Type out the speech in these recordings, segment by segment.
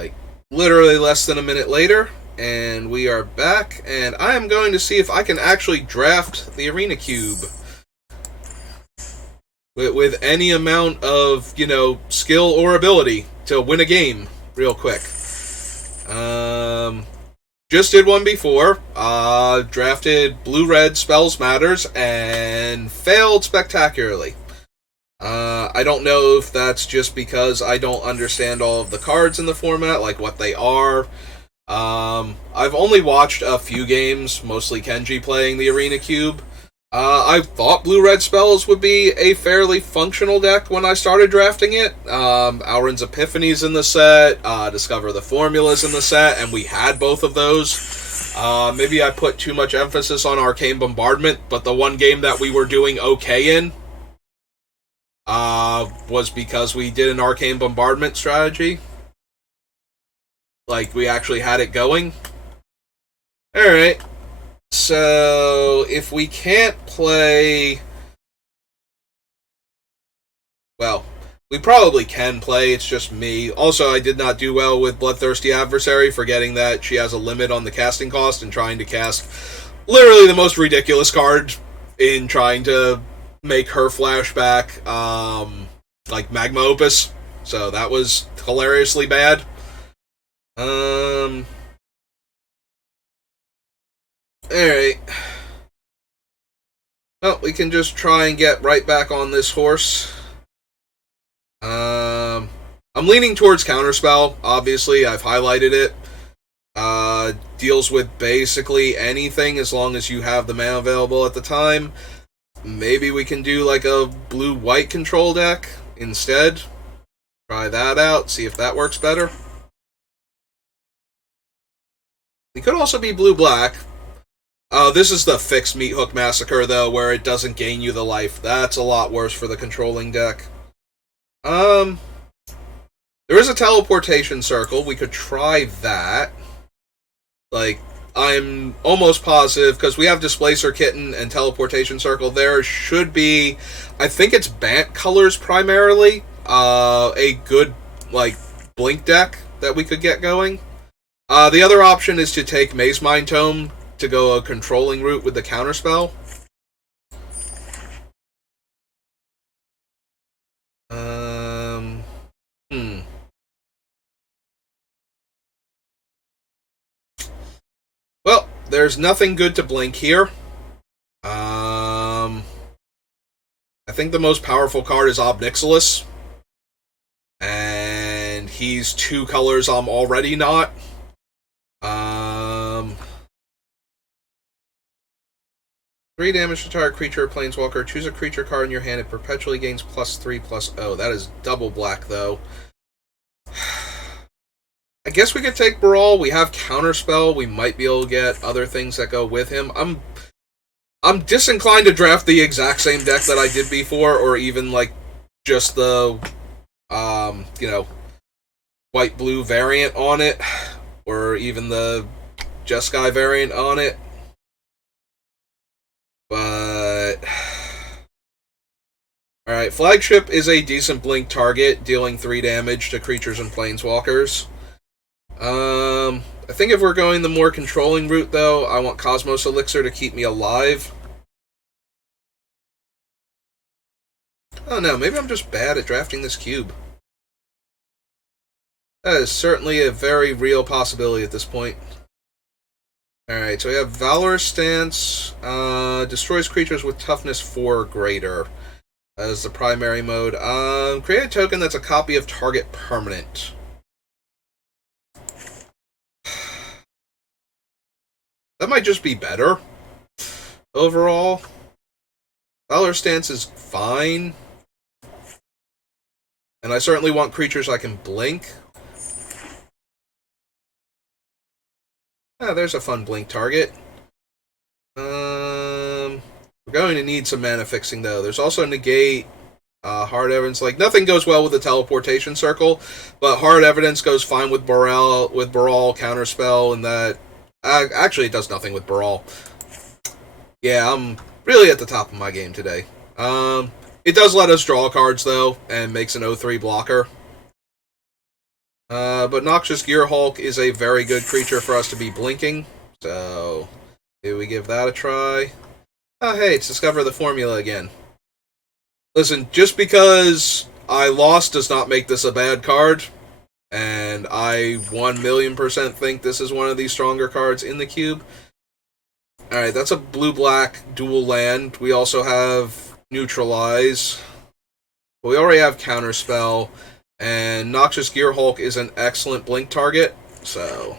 Like, literally less than a minute later, and we are back, and I am going to see if I can actually draft the Arena Cube with any amount of, skill or ability to win a game real quick. Just did one before. Drafted blue-red spells matters and failed spectacularly. I don't know if that's just because I don't understand all of the cards in the format, like what they are. I've only watched a few games, mostly Kenji playing the Arena Cube. I thought blue-red spells would be a fairly functional deck when I started drafting it. Alrund's Epiphany's in the set, Discover the Formula's in the set, and we had both of those. Maybe I put too much emphasis on Arcane Bombardment, but the one game that we were doing okay in was because we did an Arcane Bombardment strategy. Like, we actually had it going. Alright. So, if we can't play... Well, we probably can play, it's just me. Also, I did not do well with Bloodthirsty Adversary, forgetting that she has a limit on the casting cost and trying to cast literally the most ridiculous card in trying to make her flashback, like Magma Opus. So that was hilariously bad. Alright. Well, we can just try and get right back on this horse. I'm leaning towards Counterspell, obviously, I've highlighted it. Deals with basically anything as long as you have the mana available at the time. Maybe we can do like a blue-white control deck instead. Try that out, see if that works better. We could also be blue-black. This is the fixed Meat Hook Massacre, though, where it doesn't gain you the life. That's a lot worse for the controlling deck. There is a teleportation circle. We could try that. Like, I'm almost positive, because we have Displacer Kitten and Teleportation Circle, there should be, I think it's Bant colors primarily, a good, like, Blink deck that we could get going. The other option is to take Maze Mind Tome to go a controlling route with the Counterspell. Well, there's nothing good to blink here. I think the most powerful card is Ob Nixilis. And he's 2 colors I'm already not. 3 damage to target creature or planeswalker. Choose a creature card in your hand. It perpetually gains +3/+0. That is double black, though. I guess we could take Baral. We have Counterspell. We might be able to get other things that go with him. I'm disinclined to draft the exact same deck that I did before, or even, like, just the, white-blue variant on it, or even the Jeskai variant on it. But... Alright, Flagship is a decent blink target, dealing 3 damage to creatures and planeswalkers. I think if we're going the more controlling route, though, I want Cosmos Elixir to keep me alive. Oh no, maybe I'm just bad at drafting this cube. That is certainly a very real possibility at this point. Alright, so we have Valorous Stance, destroys creatures with toughness 4 or greater as the primary mode. Create a token that's a copy of target permanent. That might just be better overall. Valorous Stance is fine. And I certainly want creatures I can blink. Ah, there's a fun blink target. We're going to need some mana fixing, though. There's also Negate, Hard Evidence. Like, nothing goes well with the Teleportation Circle, but Hard Evidence goes fine with Baral, Counterspell, and that... actually, it does nothing with Baral. Yeah, I'm really at the top of my game today. It does let us draw cards, though, and makes an 0-3 blocker. But Noxious Gearhulk is a very good creature for us to be blinking, so maybe we give that a try. Oh, hey, it's Discover the Formula again. Listen, just because I lost does not make this a bad card, and I 1,000,000% think this is one of the stronger cards in the cube. Alright, that's a blue-black dual land. We also have Neutralize. We already have Counterspell, and Noxious Gearhulk is an excellent blink target, so...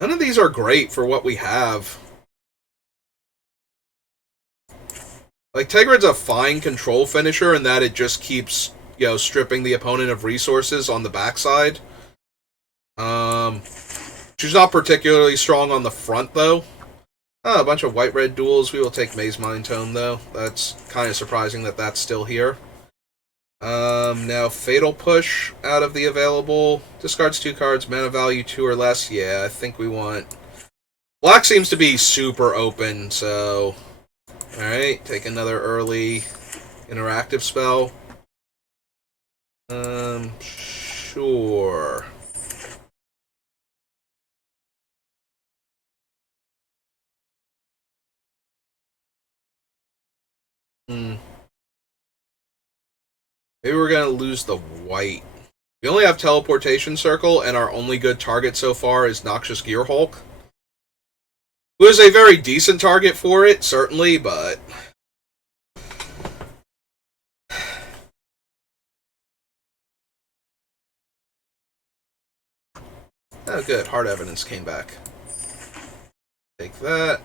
None of these are great for what we have. Like, Tegrid's a fine control finisher in that it just keeps, stripping the opponent of resources on the backside. She's not particularly strong on the front, though. Oh, a bunch of white-red duels. We will take Maze Mind Tome, though. That's kind of surprising that that's still here. Now Fatal Push out of the available. Discards 2 cards, mana value 2 or less. Yeah, I think we want... Black seems to be super open, so... Alright, take another early interactive spell. Sure. Maybe we're gonna lose the white. We only have Teleportation Circle, and our only good target so far is Noxious Gearhulk. Who is a very decent target for it, certainly, but... Oh, good. Hard Evidence came back. Take that.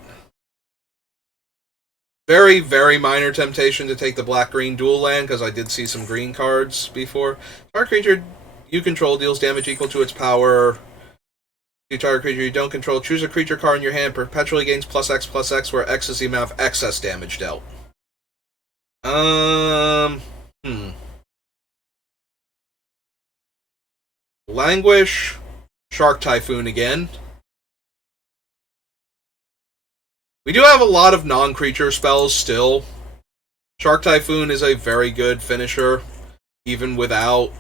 Very, very minor temptation to take the black-green dual land, because I did see some green cards before. Target creature you control deals damage equal to its power. You target creature you don't control. Choose a creature card in your hand. Perpetually gains +X/+X, where X is the amount of excess damage dealt. Languish. Shark Typhoon again. We do have a lot of non-creature spells still. Shark Typhoon is a very good finisher, even without,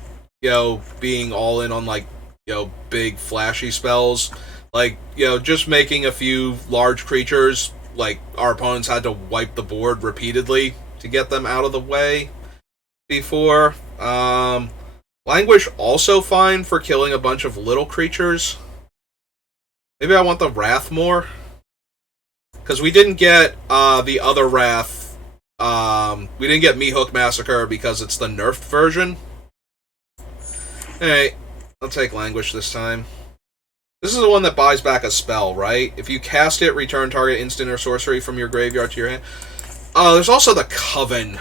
being all in on, big flashy spells. Just making a few large creatures, our opponents had to wipe the board repeatedly to get them out of the way before. Languish also fine for killing a bunch of little creatures. Maybe I want the Wrath more. Because we didn't get the other Wrath. We didn't get Meathook Massacre because it's the nerfed version. Alright, I'll take Languish this time. This is the one that buys back a spell, right? If you cast it, return target instant or sorcery from your graveyard to your hand. There's also the Coven.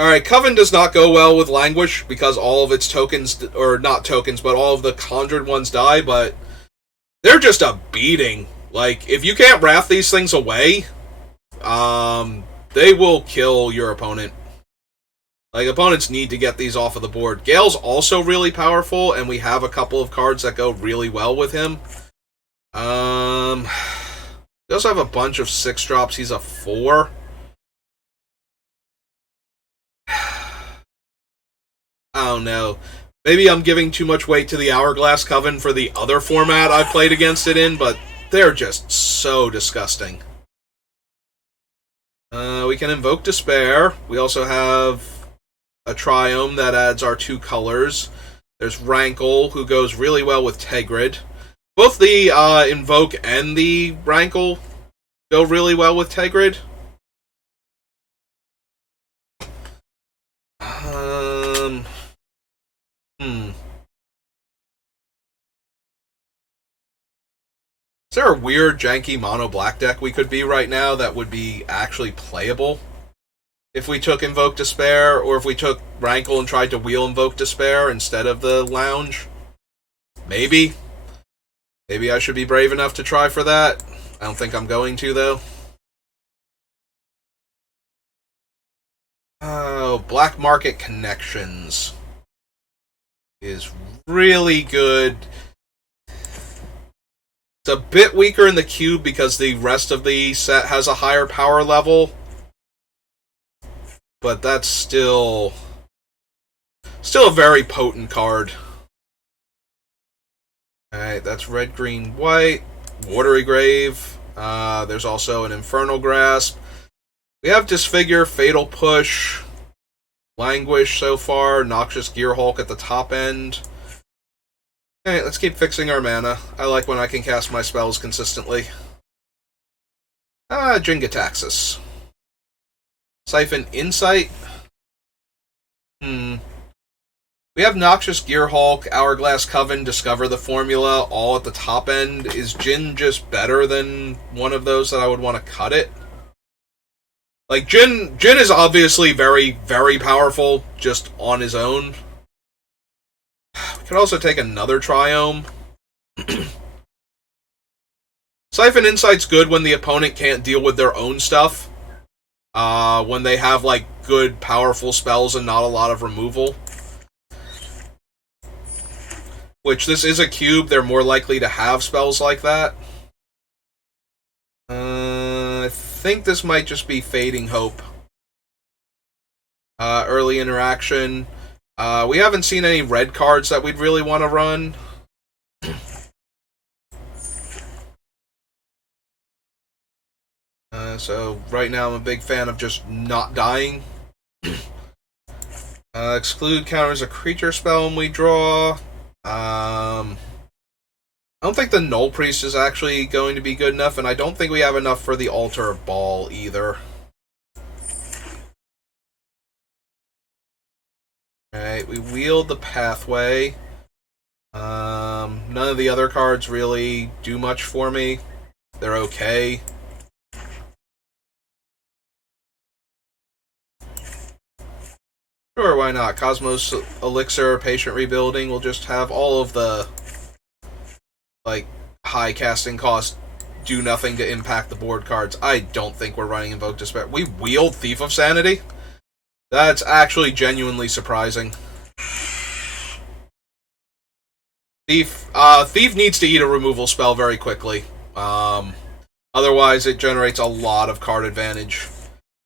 Alright, Coven does not go well with Languish because all of its tokens, or not tokens, but all of the conjured ones die, but they're just a beating. If you can't Wrath these things away, they will kill your opponent. Opponents need to get these off of the board. Gale's also really powerful, and we have a couple of cards that go really well with him. We also have a bunch of 6-drops. He's a 4. I don't know. Maybe I'm giving too much weight to the Hourglass Coven for the other format I've played against it in, but they're just so disgusting. We can invoke Despair. We also have a Triome that adds our 2 colors. There's Rankle, who goes really well with Tegrid. Both the Invoke and the Rankle go really well with Tegrid. Is there a weird, janky mono black deck we could be right now that would be actually playable? If we took Invoke Despair, or if we took Rankle and tried to wheel Invoke Despair instead of the Lounge? Maybe. Maybe I should be brave enough to try for that. I don't think I'm going to, though. Oh, Black Market Connections is really good. It's a bit weaker in the cube because the rest of the set has a higher power level. But that's still a very potent card. Alright, that's red, green, white. Watery Grave. There's also an Infernal Grasp. We have Disfigure, Fatal Push, Languish so far, Noxious Gearhulk at the top end. Alright, let's keep fixing our mana. I like when I can cast my spells consistently. Jin-Gitaxias. Siphon Insight. We have Noxious Gearhulk, Hourglass Coven, Discover the Formula, all at the top end. Is Jin just better than one of those that I would want to cut it? Like, Jin is obviously very, very powerful, just on his own. We could also take another Triome. Siphon Insight's good when the opponent can't deal with their own stuff. When they have, like, good, powerful spells and not a lot of removal. Which, this is a cube, they're more likely to have spells like that. I think this might just be Fading Hope. Early interaction. We haven't seen any red cards that we'd really want to run. So, right now I'm a big fan of just not dying. Exclude counters a creature spell when we draw. I don't think the Null Priest is actually going to be good enough, and I don't think we have enough for the Altar Ball either. Alright, we wield the Pathway. None of the other cards really do much for me. They're okay. Sure, why not? Cosmos Elixir, Patient Rebuilding. We'll just have all of the, like, high casting cost do nothing to impact the board cards. I don't think we're running Invoke Despair. We wield Thief of Sanity? That's actually genuinely surprising. Thief needs to eat a removal spell very quickly. Otherwise, it generates a lot of card advantage.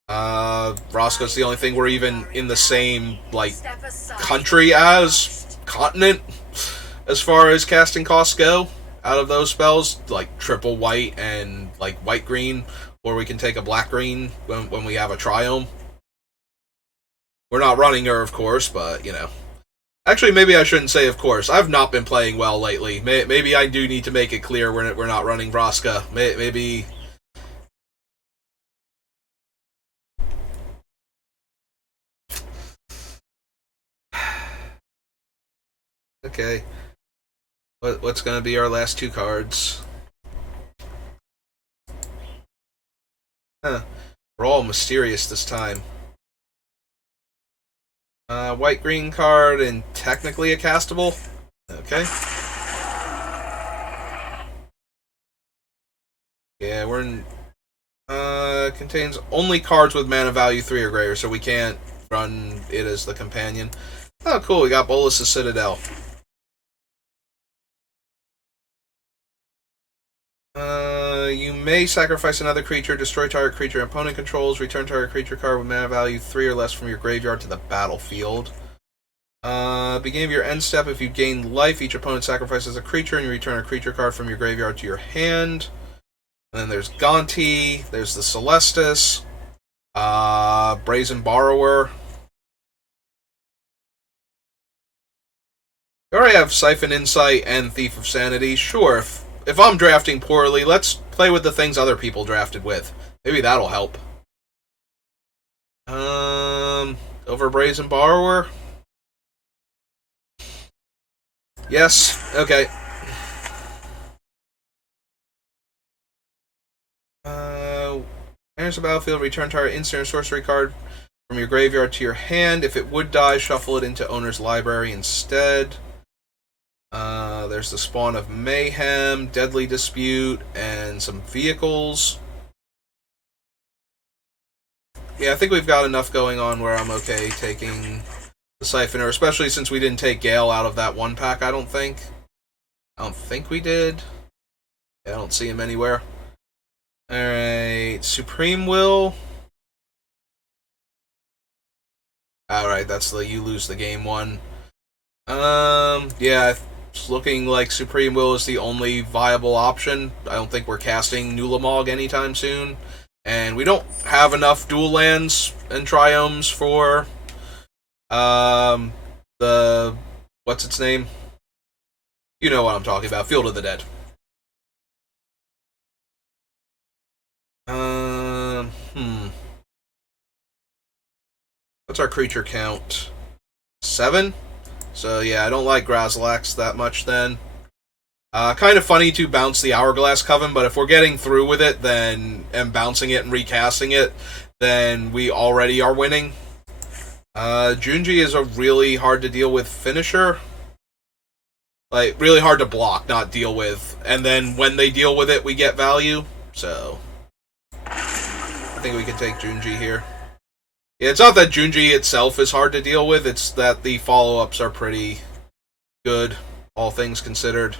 Vraska's the only thing we're even in the same, like, country as, continent, as far as casting costs go, out of those spells, like triple white and, like, white-green, or we can take a black-green when we have a Triome. We're not running her, of course, but, you know. Actually, maybe I shouldn't say of course. I've not been playing well lately. Maybe I do need to make it clear we're not running Vraska. Maybe... Okay. What's going to be our last two cards? Huh. We're all mysterious this time. White-green card and technically a castable. Okay. Yeah, we're in... contains only cards with mana value 3 or greater, so we can't run it as the companion. Oh, cool, we got Bolas' Citadel. You may sacrifice another creature, destroy target creature opponent controls, return target creature card with mana value 3 or less from your graveyard to the battlefield. Beginning of your end step, if you gain life, each opponent sacrifices a creature and you return a creature card from your graveyard to your hand. And then there's Gonti, there's the Celestus, Brazen Borrower. We already have Siphon Insight and Thief of Sanity. Sure, if I'm drafting poorly, let's play with the things other people drafted with. Maybe that'll help. Over Brazen Borrower? Yes, okay. Enters the battlefield, return target instant or sorcery card from your graveyard to your hand. If it would die, shuffle it into owner's library instead. There's the Spawn of Mayhem, Deadly Dispute, and some vehicles. Yeah, I think we've got enough going on where I'm okay taking the Siphoner, especially since we didn't take Gale out of that one pack, I don't think. I don't think we did. I don't see him anywhere. Alright, Supreme Will. Alright, that's the you lose the game one. Yeah, it's looking like Supreme Will is the only viable option. I don't think we're casting Nulamog anytime soon. And we don't have enough dual lands and triomes for the what's its name? You know what I'm talking about, Field of the Dead. What's our creature count? 7? So yeah, I don't like Grazilax that much then. Kind of funny to bounce the Hourglass Coven, but if we're getting through with it, then and bouncing it and recasting it, then we already are winning. Junji is a really hard to deal with finisher. Like, really hard to block, not deal with. And then when they deal with it, we get value. So, I think we can take Junji here. Yeah, it's not that Junji itself is hard to deal with, it's that the follow-ups are pretty good, all things considered.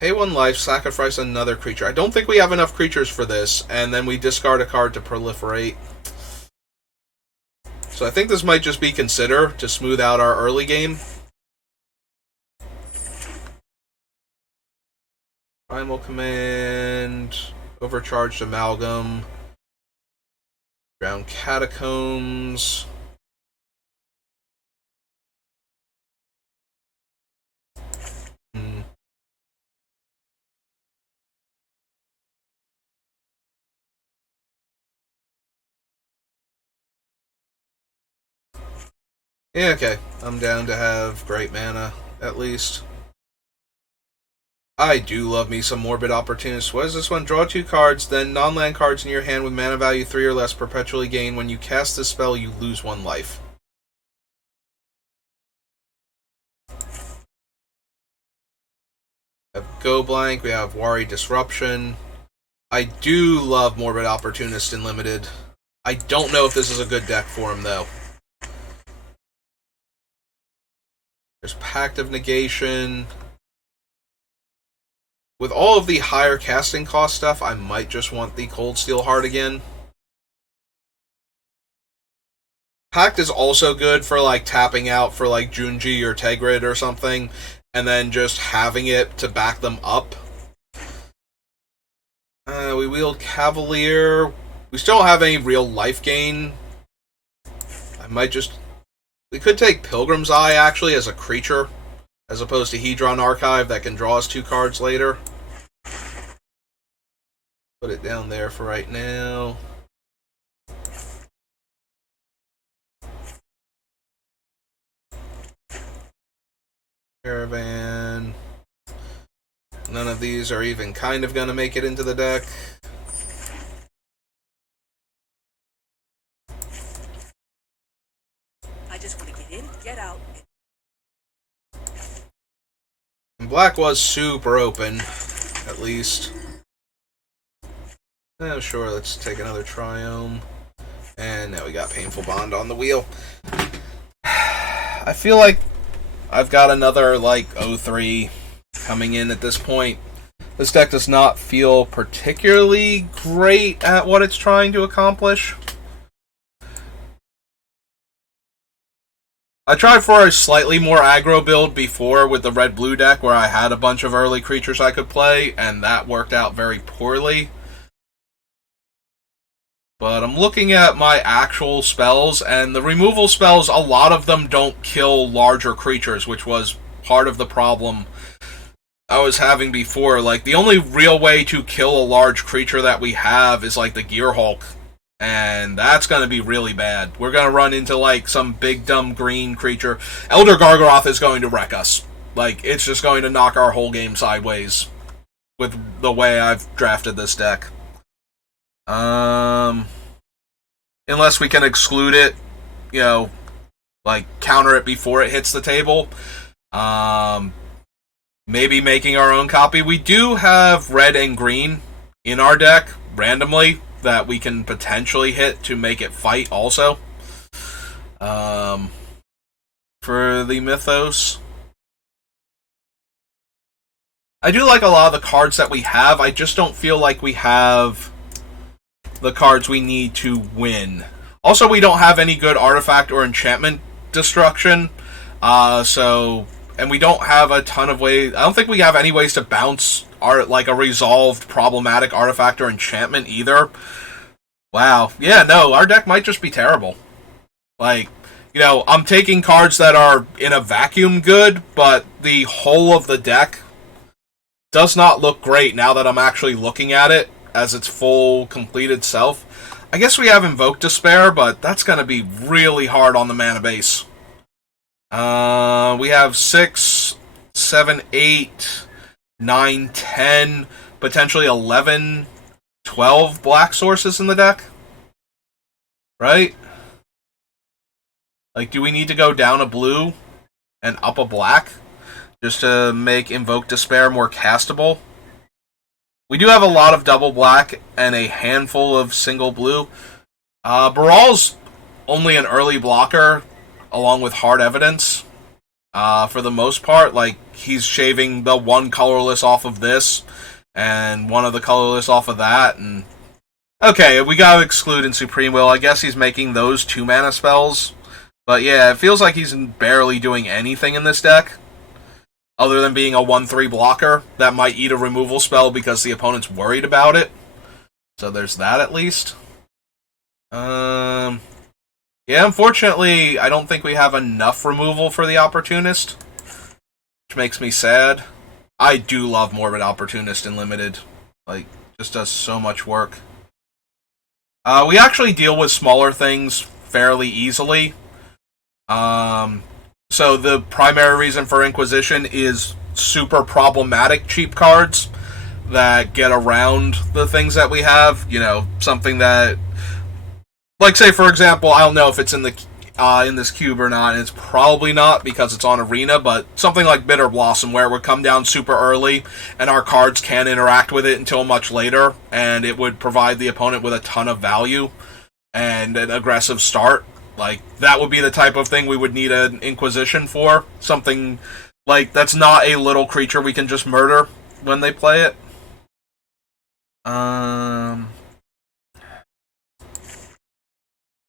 Pay 1 life, sacrifice another creature. I don't think we have enough creatures for this, and then we discard a card to proliferate. So I think this might just be Consider to smooth out our early game. Primal Command, Overcharged Amalgam, Drowned Catacombs. Yeah, okay. I'm down to have Great Mana, at least. I do love me some Morbid Opportunist. What is this one? Draw 2 cards, then non-land cards in your hand with mana value 3 or less perpetually gain. When you cast this spell, you lose 1 life. We have Go Blank, we have Wari Disruption. I do love Morbid Opportunist in Limited. I don't know if this is a good deck for him, though. There's Pact of Negation. With all of the higher casting cost stuff, I might just want the Cold Steel Heart again. Pact is also good for like tapping out for like Junji or Tegrid or something, and then just having it to back them up. We wield Cavalier. We still don't have any real life gain. I might just... We could take Pilgrim's Eye, actually, as a creature, as opposed to Hedron Archive that can draw us 2 cards later. Put it down there for right now. Caravan. None of these are even kind of going to make it into the deck. I just want to get in, get out. And black was super open, at least. Oh, sure, let's take another Triome. And now we got Painful Bond on the wheel. I feel like I've got another, like, 0-3 coming in at this point. This deck does not feel particularly great at what it's trying to accomplish. I tried for a slightly more aggro build before with the red-blue deck where I had a bunch of early creatures I could play, and that worked out very poorly. But I'm looking at my actual spells, and the removal spells, a lot of them don't kill larger creatures, which was part of the problem I was having before. Like, the only real way to kill a large creature that we have is, like, the Gearhulk. And that's going to be really bad. We're going to run into, like, some big, dumb green creature. Elder Gargaroth is going to wreck us. Like, it's just going to knock our whole game sideways with the way I've drafted this deck. Unless we can exclude it, you know, like counter it before it hits the table. Maybe making our own copy. We do have red and green in our deck randomly that we can potentially hit to make it fight also. For the Mythos. I do like a lot of the cards that we have. I just don't feel like we have the cards we need to win. Also, we don't have any good artifact or enchantment destruction. And we don't have a ton of ways. I don't think we have any ways to bounce like a resolved problematic artifact or enchantment either. Wow. Yeah, no, our deck might just be terrible. Like, I'm taking cards that are in a vacuum good, but the whole of the deck does not look great now that I'm actually looking at it as its full, completed self. I guess we have Invoke Despair, but that's going to be really hard on the mana base. We have 6, 7, 8, 9, 10, potentially 11, 12 black sources in the deck. Right? Like, do we need to go down a blue and up a black just to make Invoke Despair more castable? We do have a lot of double black and a handful of single blue. Baral's only an early blocker, along with Hard Evidence. For the most part, like, he's shaving the one colorless off of this, and one of the colorless off of that, and... Okay, we gotta exclude in Supreme Will. I guess he's making those 2-mana spells. But yeah, it feels like he's barely doing anything in this deck, other than being a 1-3 blocker that might eat a removal spell because the opponent's worried about it. So there's that at least. Yeah, unfortunately, I don't think we have enough removal for the Opportunist, which makes me sad. I do love Morbid Opportunist in Limited. Like, just does so much work. We actually deal with smaller things fairly easily. So the primary reason for Inquisition is super problematic cheap cards that get around the things that we have. Something that, like, say for example, I don't know if it's in this cube or not, and it's probably not because it's on Arena, but something like Bitter Blossom, where it would come down super early, and our cards can't interact with it until much later, and it would provide the opponent with a ton of value and an aggressive start. Like, that would be the type of thing we would need an Inquisition for. Something, like, that's not a little creature we can just murder when they play it.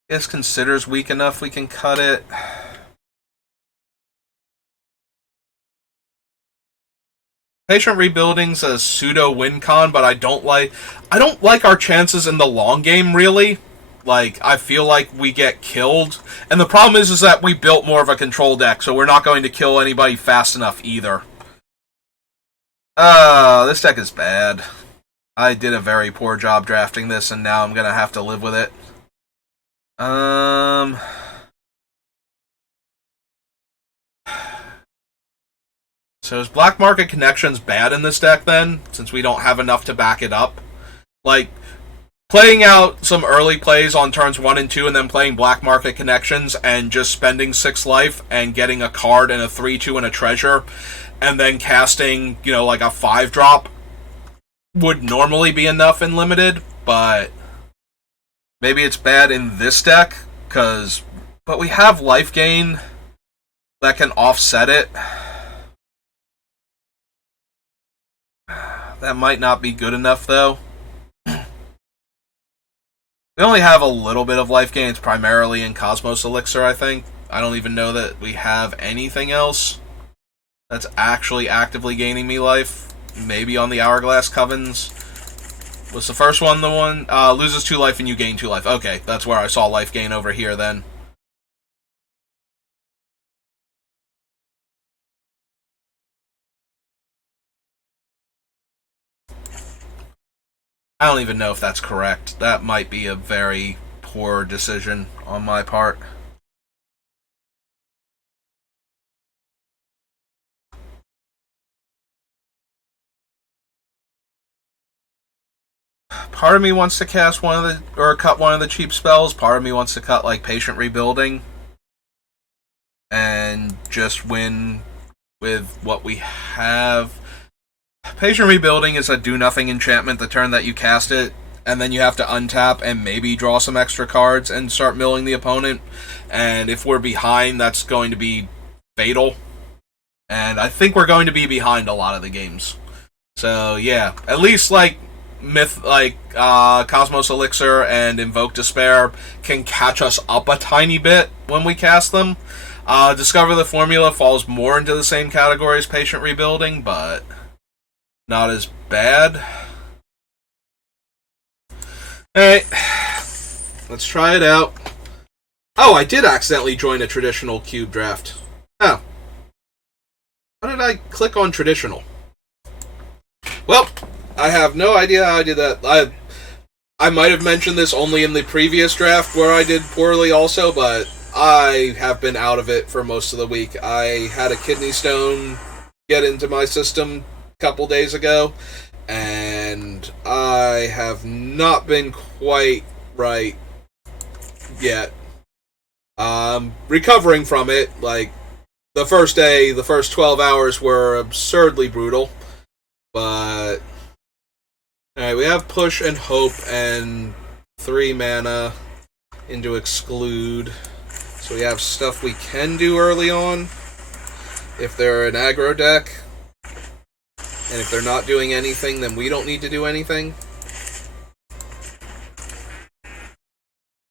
Guess Consider's weak enough we can cut it. Patient Rebuilding's a pseudo win con, but I don't like our chances in the long game, really. Like, I feel like we get killed. And the problem is that we built more of a control deck, so we're not going to kill anybody fast enough either. This deck is bad. I did a very poor job drafting this, and now I'm gonna have to live with it. So is Black Market Connections bad in this deck, then? Since we don't have enough to back it up? Like, playing out some early plays on turns 1 and 2 and then playing Black Market Connections and just spending 6 life and getting a card and a 3-2 and a treasure and then casting, like a 5-drop would normally be enough in Limited, but maybe it's bad in this deck, but we have life gain that can offset it. That might not be good enough, though. We only have a little bit of life gain. It's primarily in Cosmos Elixir, I think. I don't even know that we have anything else that's actually actively gaining me life. Maybe on the Hourglass Covens. Was the first one the one? Loses 2 life and you gain 2 life. Okay, that's where I saw life gain over here then. I don't even know if that's correct. That might be a very poor decision on my part. Part of me wants to cast cut one of the cheap spells. Part of me wants to cut, like, Patient Rebuilding and just win with what we have. Patient Rebuilding is a do-nothing enchantment the turn that you cast it, and then you have to untap and maybe draw some extra cards and start milling the opponent. And if we're behind, that's going to be fatal. And I think we're going to be behind a lot of the games. So yeah, at least like Cosmos Elixir and Invoke Despair can catch us up a tiny bit when we cast them. Discover the Formula falls more into the same category as Patient Rebuilding, but not as bad. Alright, let's try it out. Oh, I did accidentally join a traditional cube draft. Oh. How did I click on traditional? Well, I have no idea how I did that. I might have mentioned this only in the previous draft where I did poorly also, but I have been out of it for most of the week. I had a kidney stone get into my system a couple days ago, and I have not been quite right yet. Recovering from it, like, the first day, the first 12 hours were absurdly brutal, but alright, we have Push and Hope and 3 mana into Exclude. So we have stuff we can do early on if they're an aggro deck. And if they're not doing anything, then we don't need to do anything.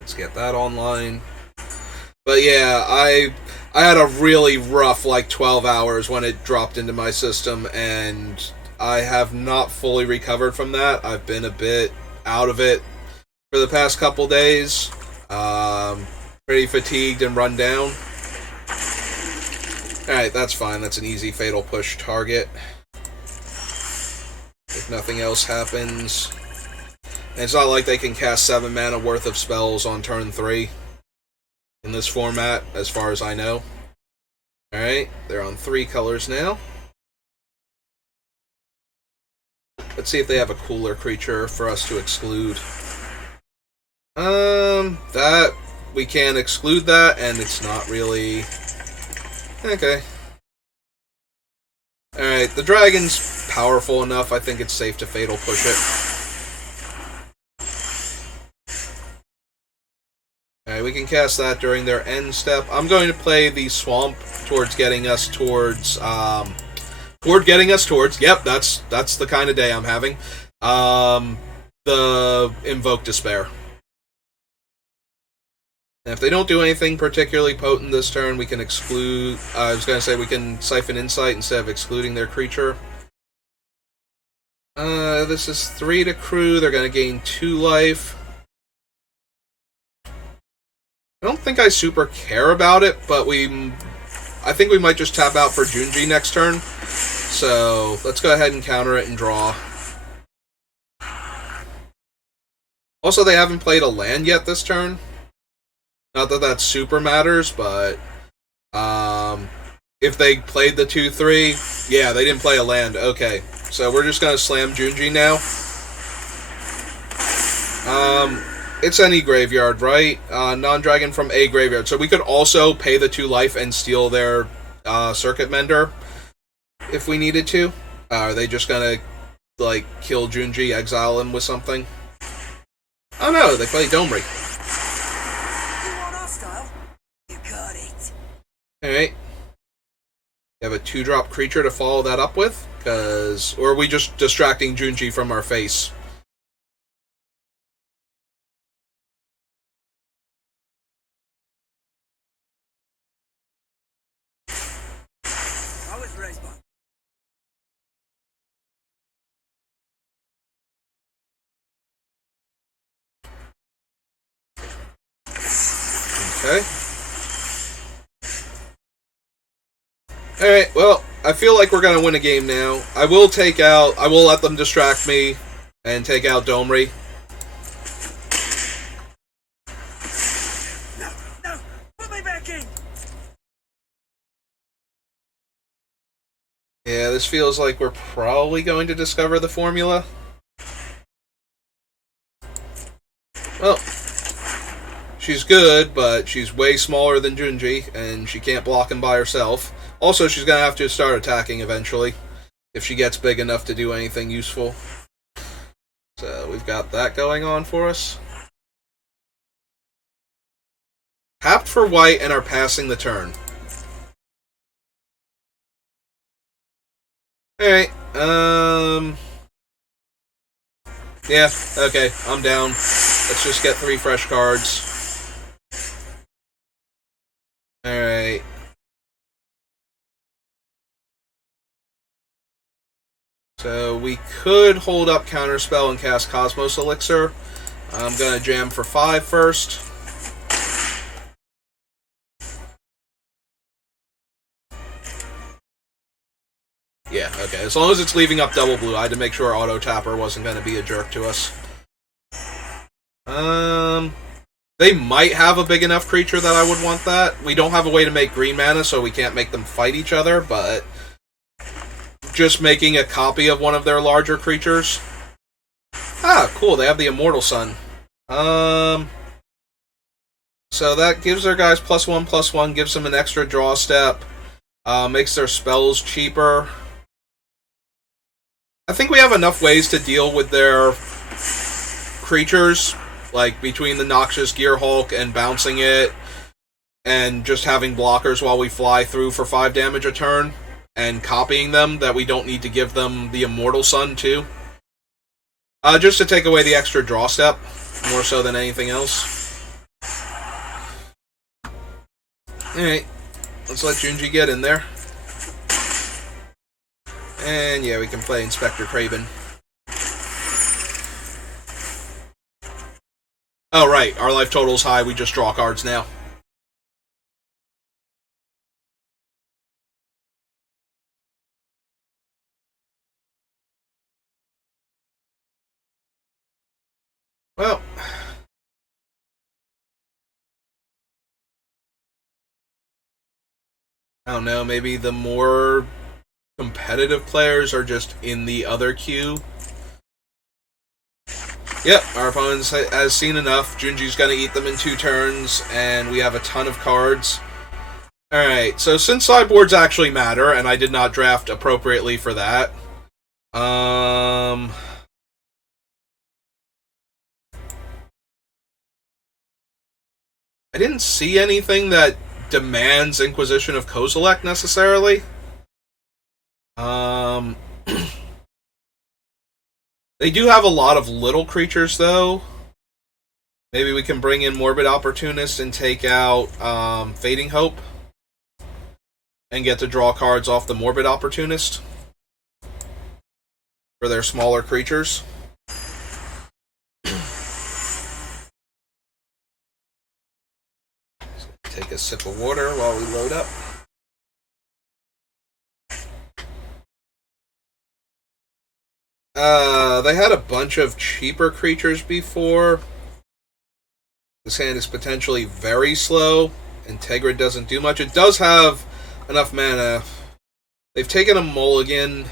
Let's get that online. But yeah, I had a really rough, 12 hours when it dropped into my system, and I have not fully recovered from that. I've been a bit out of it for the past couple days. Pretty fatigued and run down. Alright, that's fine. That's an easy Fatal Push target. If nothing else happens. And it's not like they can cast 7 mana worth of spells on turn 3 in this format, as far as I know. Alright, they're on 3 colors now. Let's see if they have a cooler creature for us to exclude. That... We can exclude that, and it's not really... Okay. Alright, the dragon's powerful enough, I think it's safe to Fatal Push it. Alright, we can cast that during their end step. I'm going to play the Swamp towards getting us towards... Yep, that's the kind of day I'm having. The Invoke Despair. And if they don't do anything particularly potent this turn, we can exclude... I was going to say we can Siphon Insight instead of excluding their creature. This is 3 to crew. They're going to gain 2 life. I don't think I super care about it, but I think we might just tap out for Junji next turn. So, let's go ahead and counter it and draw. Also, they haven't played a land yet this turn. Not that that super matters, but if they played the 2-3, yeah, they didn't play a land. Okay, so we're just going to slam Junji now. It's any graveyard, right? Non-dragon from a graveyard. So we could also pay the 2 life and steal their Circuit Mender if we needed to. Are they just going to, kill Junji, exile him with something? Oh no, they play Domri. Alright. You have a 2-drop creature to follow that up with? Or are we just distracting Junji from our face? Okay. Alright, well, I feel like we're going to win a game now. I will let them distract me and take out Domri. No, put me back in. Yeah, this feels like we're probably going to discover the formula. Well, she's good, but she's way smaller than Junji, and she can't block him by herself. Also, she's going to have to start attacking eventually, if she gets big enough to do anything useful. So, we've got that going on for us. Tapped for white and are passing the turn. Alright, Yeah, okay, I'm down. Let's just get 3 fresh cards. Alright. So we could hold up Counterspell and cast Cosmos Elixir. I'm gonna jam for 5 first. Yeah, okay. As long as it's leaving up double blue, I had to make sure Auto Tapper wasn't gonna be a jerk to us. They might have a big enough creature that I would want that. We don't have a way to make green mana, so we can't make them fight each other, but just making a copy of one of their larger creatures. Ah, cool, they have the Immortal Sun. So that gives their guys +1/+1, gives them an extra draw step, makes their spells cheaper. I think we have enough ways to deal with their creatures, like between the Noxious Gearhulk and bouncing it, and just having blockers while we fly through for 5 damage a turn, and copying them, that we don't need to give them the Immortal Sun too. Just to take away the extra draw step, more so than anything else. Alright, let's let Junji get in there. And yeah, we can play Inspector Craven. Oh right, our life total's high, we just draw cards now. Well, I don't know, maybe the more competitive players are just in the other queue. Yep, our opponent has seen enough. Junji's gonna eat them in 2 turns, and we have a ton of cards. Alright, so since sideboards actually matter, and I did not draft appropriately for that, I didn't see anything that demands Inquisition of Kozilek necessarily. They do have a lot of little creatures, though. Maybe we can bring in Morbid Opportunist and take out Fading Hope. And get to draw cards off the Morbid Opportunist. For their smaller creatures. Take a sip of water while we load up. They had a bunch of cheaper creatures before. This hand is potentially very slow. Integra doesn't do much. It does have enough mana. They've taken a mulligan.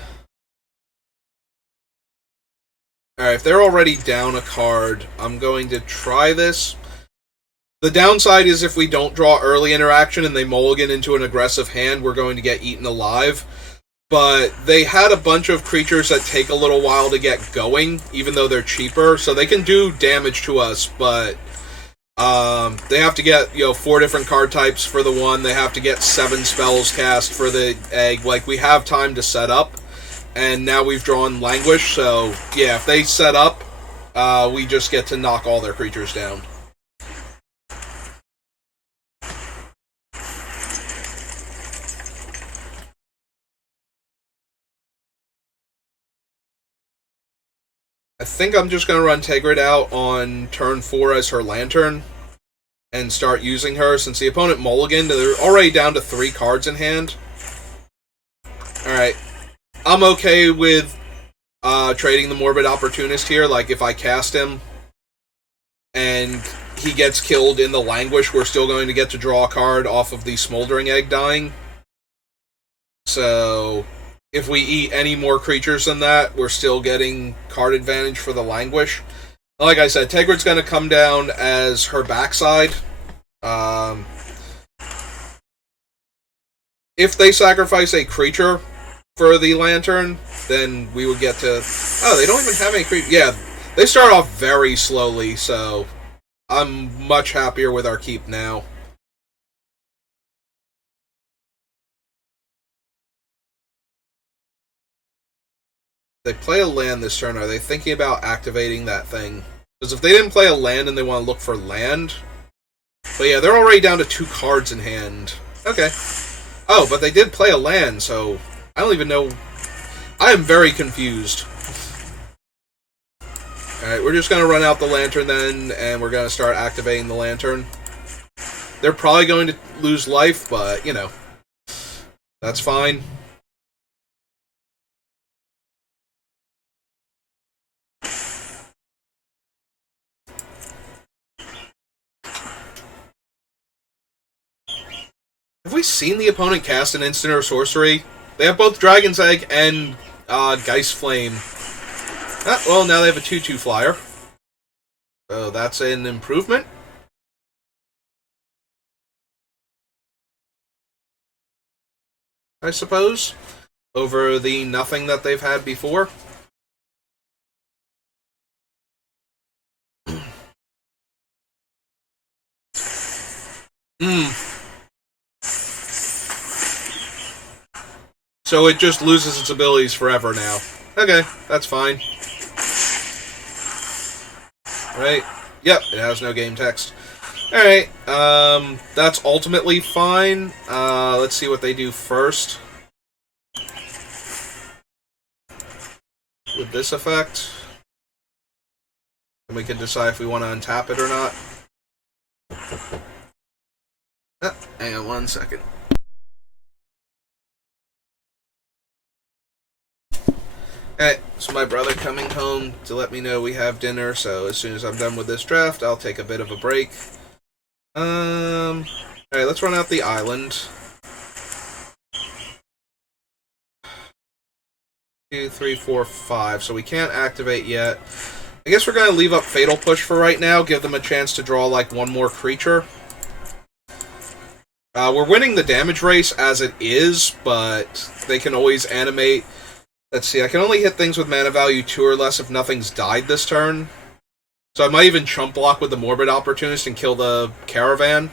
Alright, if they're already down a card, I'm going to try this. The downside is if we don't draw early interaction and they mulligan into an aggressive hand, we're going to get eaten alive. But they had a bunch of creatures that take a little while to get going, even though they're cheaper, so they can do damage to us, but they have to get, 4 different card types for the one, they have to get 7 spells cast for the egg. Like, we have time to set up, and now we've drawn Languish, so yeah, if they set up, we just get to knock all their creatures down. I think I'm just going to run Tegrid out on turn 4 as her Lantern and start using her since the opponent mulliganed. They're already down to 3 cards in hand. Alright. I'm okay with trading the Morbid Opportunist here. Like, if I cast him and he gets killed in the Languish, we're still going to get to draw a card off of the Smoldering Egg dying. So if we eat any more creatures than that, we're still getting card advantage for the Languish. Like I said, Tegrid's going to come down as her backside. If they sacrifice a creature for the Lantern, then we would get to... Oh, they don't even have any creatures. Yeah, they start off very slowly, so I'm much happier with our keep now. they play a land this turn, are they thinking about activating that thing? Because if they didn't play a land and they want to look for land... But yeah, they're already down to 2 cards in hand. Okay. Oh, but they did play a land, so... I don't even know... I am very confused. Alright, we're just going to run out the lantern then, and we're going to start activating the lantern. They're probably going to lose life, but, you know. That's fine. Have we seen the opponent cast an instant or sorcery? They have both Dragon's Egg and Geist Flame. Ah, well, now they have a 2/2 flyer. So that's an improvement. I suppose. Over the nothing that they've had before. So it just loses its abilities forever now. Okay, that's fine. Right? Yep, it has no game text. Alright, that's ultimately fine. Let's see what they do first. With this effect. And we can decide if we want to untap it or not. Hang on 1 second. Alright, so my brother coming home to let me know we have dinner, so as soon as I'm done with this draft, I'll take a bit of a break. Alright, let's run out the island. 2, 3, 4, 5, so we can't activate yet. I guess we're going to leave up Fatal Push for right now, give them a chance to draw like one more creature. We're winning the damage race as it is, but they can always animate. Let's see, I can only hit things with mana value 2 or less if nothing's died this turn. So I might even chump block with the Morbid Opportunist and kill the Caravan.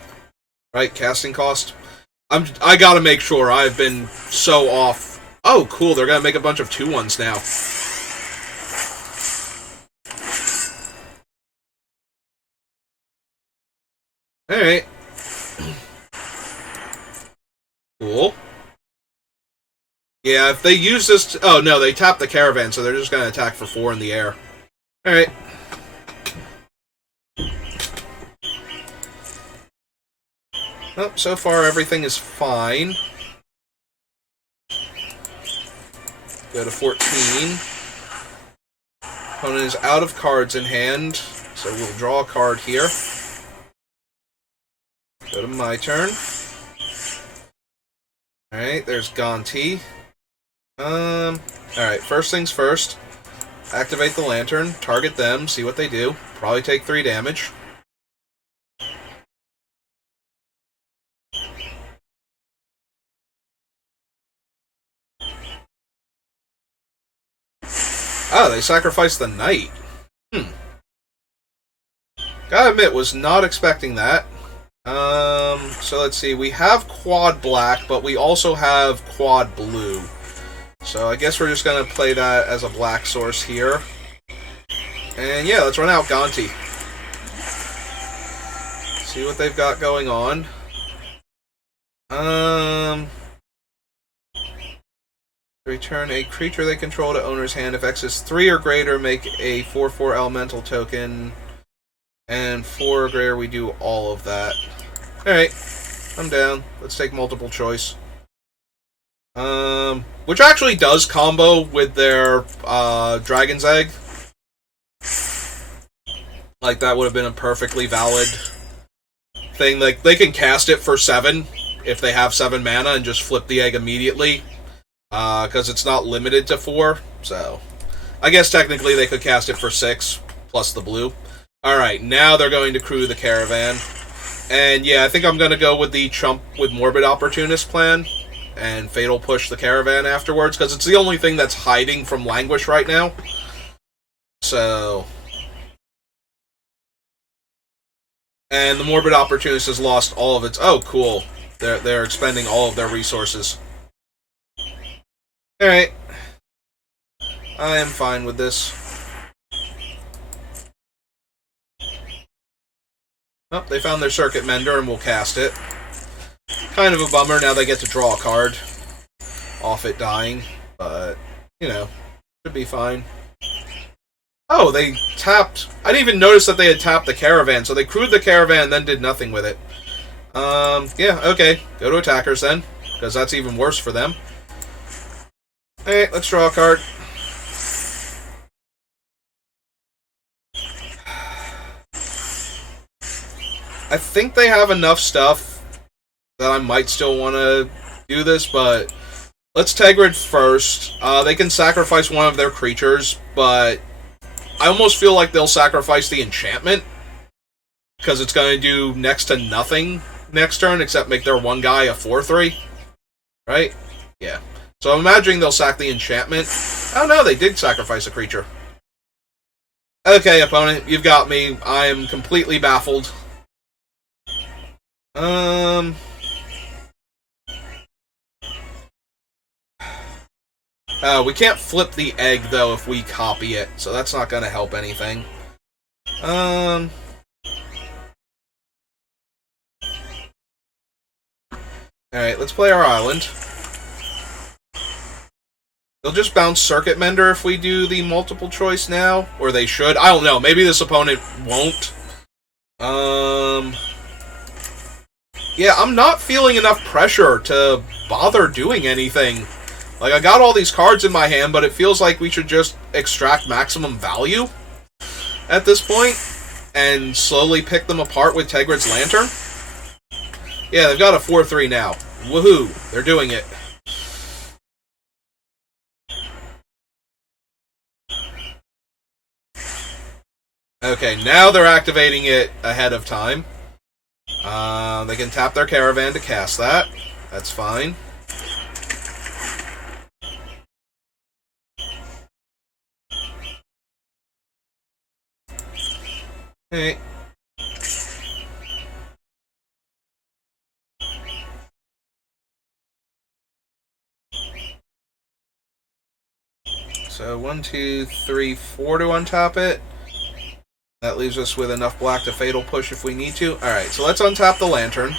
Right, casting cost. I gotta make sure, I've been so off. Oh, cool, they're gonna make a bunch of 2/1s now. Alright. Cool. Yeah, if they use this... Oh, no, they tap the Caravan, so they're just going to attack for 4 in the air. Alright. Oh, so far everything is fine. Go to 14. Opponent is out of cards in hand, so we'll draw a card here. Go to my turn. Alright, there's Gonti. Alright, first things first. Activate the lantern, target them, see what they do. Probably take 3 damage. Oh, they sacrificed the knight. Gotta admit, was not expecting that. So let's see, we have quad black, but we also have quad blue. So I guess we're just going to play that as a black source here. And yeah, let's run out Gonti. See what they've got going on. Return a creature they control to owner's hand. If X is 3 or greater, make a 4/4 elemental token. And 4 or greater, we do all of that. Alright, I'm down. Let's take multiple choice. Which actually does combo with their Dragon's Egg. Like, that would have been a perfectly valid thing. Like, they can cast it for 7 if they have 7 mana and just flip the egg immediately. Because it's not limited to 4. So, I guess technically they could cast it for 6 plus the blue. Alright, now they're going to crew the Caravan. And yeah, I think I'm going to go with the chump with Morbid Opportunist plan. And Fatal Push the Caravan afterwards, because it's the only thing that's hiding from Languish right now. So... And the Morbid Opportunist has lost all of its... Oh, cool. They're expending all of their resources. Alright. I am fine with this. Oh, they found their Circuit Mender and we'll cast it. Kind of a bummer, now they get to draw a card off it dying, but, you know, should be fine. Oh, they tapped... I didn't even notice that they had tapped the Caravan, so they crewed the Caravan and then did nothing with it. Yeah, okay. Go to attackers then, because that's even worse for them. Alright, let's draw a card. I think they have enough stuff that I might still want to do this, but let's Tergrid first. They can sacrifice one of their creatures, but I almost feel like they'll sacrifice the enchantment, because it's going to do next to nothing next turn, except make their one guy a 4/3. Right? Yeah. So I'm imagining they'll sack the enchantment. Oh no, they did sacrifice a creature. Okay, opponent, you've got me. I am completely baffled. We can't flip the egg, though, if we copy it, so that's not going to help anything. Alright, let's play our island. They'll just bounce Circuit Mender if we do the multiple choice now, or they should. I don't know, maybe this opponent won't. Yeah, I'm not feeling enough pressure to bother doing anything. Like, I got all these cards in my hand, but it feels like we should just extract maximum value at this point and slowly pick them apart with Tergrid's Lantern. Yeah, they've got a 4/3 now. Woohoo! They're doing it. Okay, now they're activating it ahead of time. They can tap their Caravan to cast that. That's fine. Hey. So 1, 2, 3, 4 to untap it. That leaves us with enough black to Fatal Push if we need to. Alright, so let's untap the Lantern.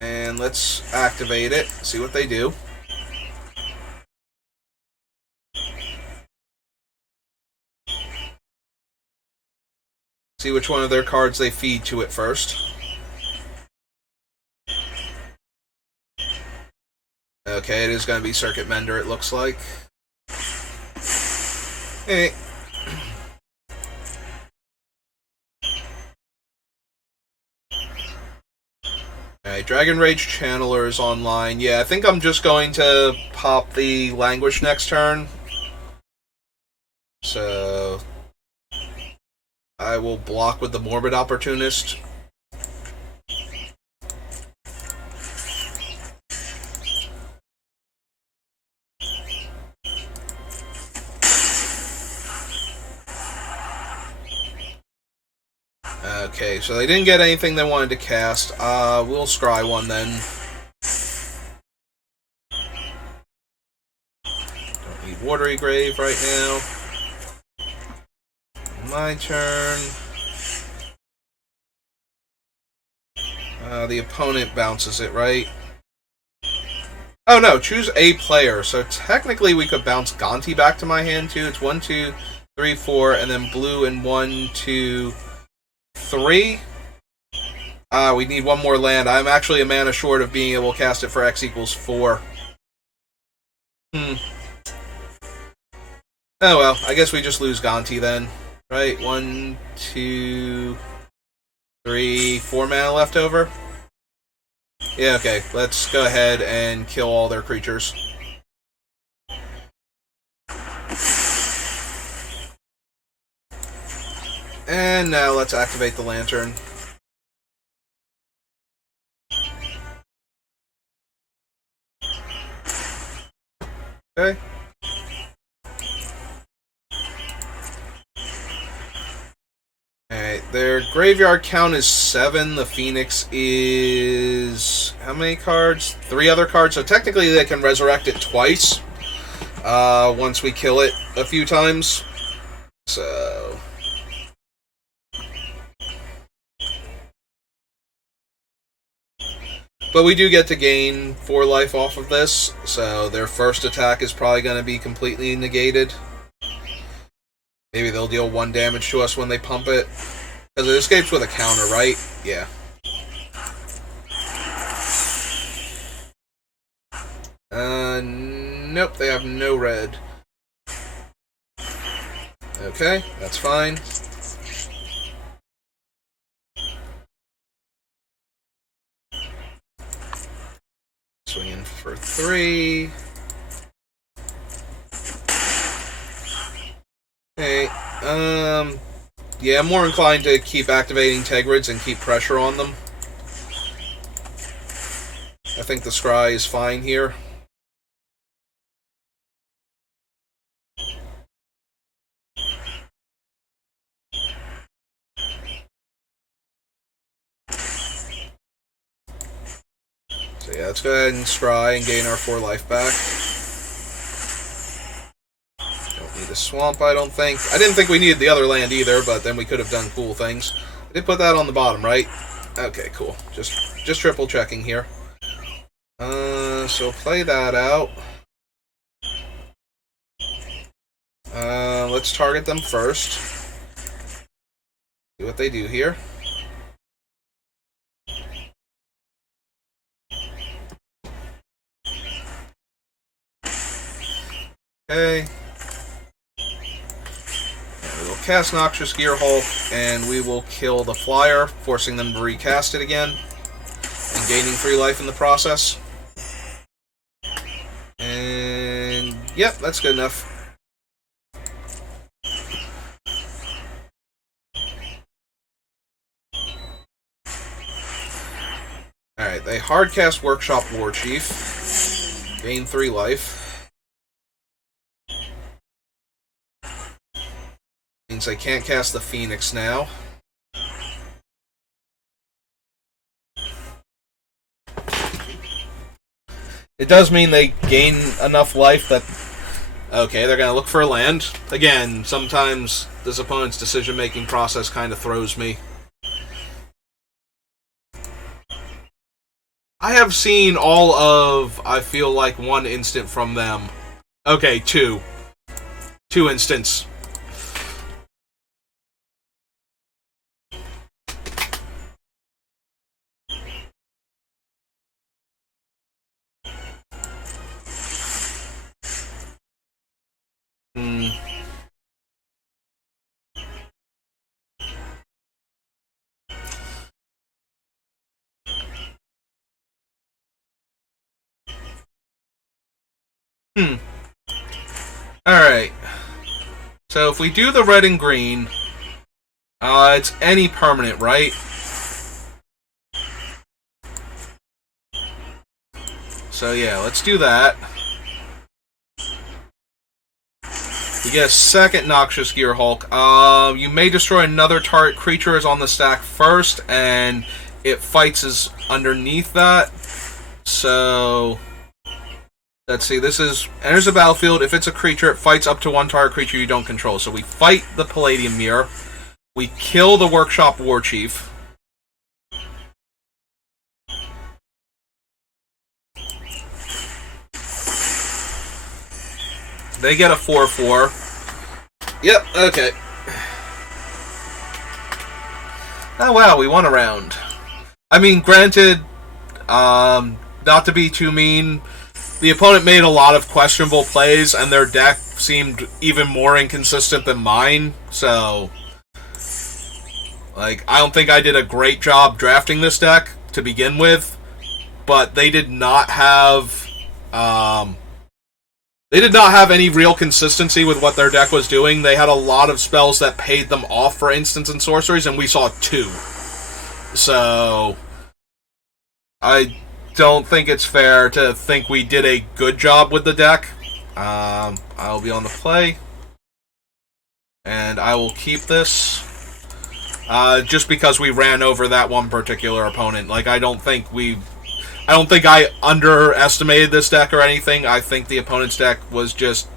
And let's activate it, see what they do. See which one of their cards they feed to it first. Okay, it is going to be Circuit Mender, it looks like. Hey. Alright, Dragon Rage Channeler is online. Yeah, I think I'm just going to pop the Languish next turn. So I will block with the Morbid Opportunist. Okay, so they didn't get anything they wanted to cast. We'll scry one then. Don't need Watery Grave right now. My turn. The opponent bounces it, right? Oh no, choose a player. So technically we could bounce Gonti back to my hand too. It's 1, 2, 3, 4, and then blue and 1, 2, 3. We need one more land. I'm actually a mana short of being able to cast it for X equals 4. Oh well, I guess we just lose Gonti then. Right, 1, 2, 3, 4 mana left over? Yeah, okay. Let's go ahead and kill all their creatures. And now let's activate the Lantern. Okay. Alright, their graveyard count is 7. The Phoenix is... how many cards? 3 other cards. So technically they can resurrect it twice. Once we kill it a few times. So... but we do get to gain 4 life off of this, so their first attack is probably going to be completely negated. Maybe they'll deal 1 damage to us when they pump it. Because it escapes with a counter, right? Yeah. Nope, they have no red. Okay, that's fine. Swinging for 3. Okay, yeah, I'm more inclined to keep activating Tegrids and keep pressure on them. I think the Scry is fine here. So yeah, let's go ahead and Scry and gain our 4 life back. Don't need a swamp, I don't think. I didn't think we needed the other land either, but then we could have done cool things. I did put that on the bottom, right? Okay, cool. Just triple checking here. So play that out. Let's target them first. See what they do here. Okay. And we will cast Noxious Gearhulk, and we will kill the flyer, forcing them to recast it again, and gaining 3 life in the process. And yep, that's good enough. Alright, they hardcast Workshop Warchief, gain 3 life. Means I can't cast the Phoenix now. It does mean they gain enough life that... okay, they're going to look for a land. Again, sometimes this opponent's decision-making process kind of throws me. I have seen all of, I feel like, 1 instant from them. Okay, 2. 2 instants. Alright. So if we do the red and green, it's any permanent, right? So yeah, let's do that. We get a second Noxious Gearhulk. You may destroy another target creature is on the stack first, and it fights is underneath that. So... let's see, this is... enters the battlefield. If it's a creature, it fights up to 1 target creature you don't control. So we fight the Palladium Mirror. We kill the Workshop Warchief. They get a 4/4. Yep, okay. Oh wow, we won a round. I mean, granted, not to be too mean, the opponent made a lot of questionable plays, and their deck seemed even more inconsistent than mine, so... like, I don't think I did a great job drafting this deck to begin with, but they did not have... they did not have any real consistency with what their deck was doing. They had a lot of spells that paid them off for instants and sorceries, and we saw 2. So... I don't think it's fair to think we did a good job with the deck. I'll be on the play. And I will keep this. just because we ran over that one particular opponent. Like, I don't think I underestimated this deck or anything. I think the opponent's deck was just...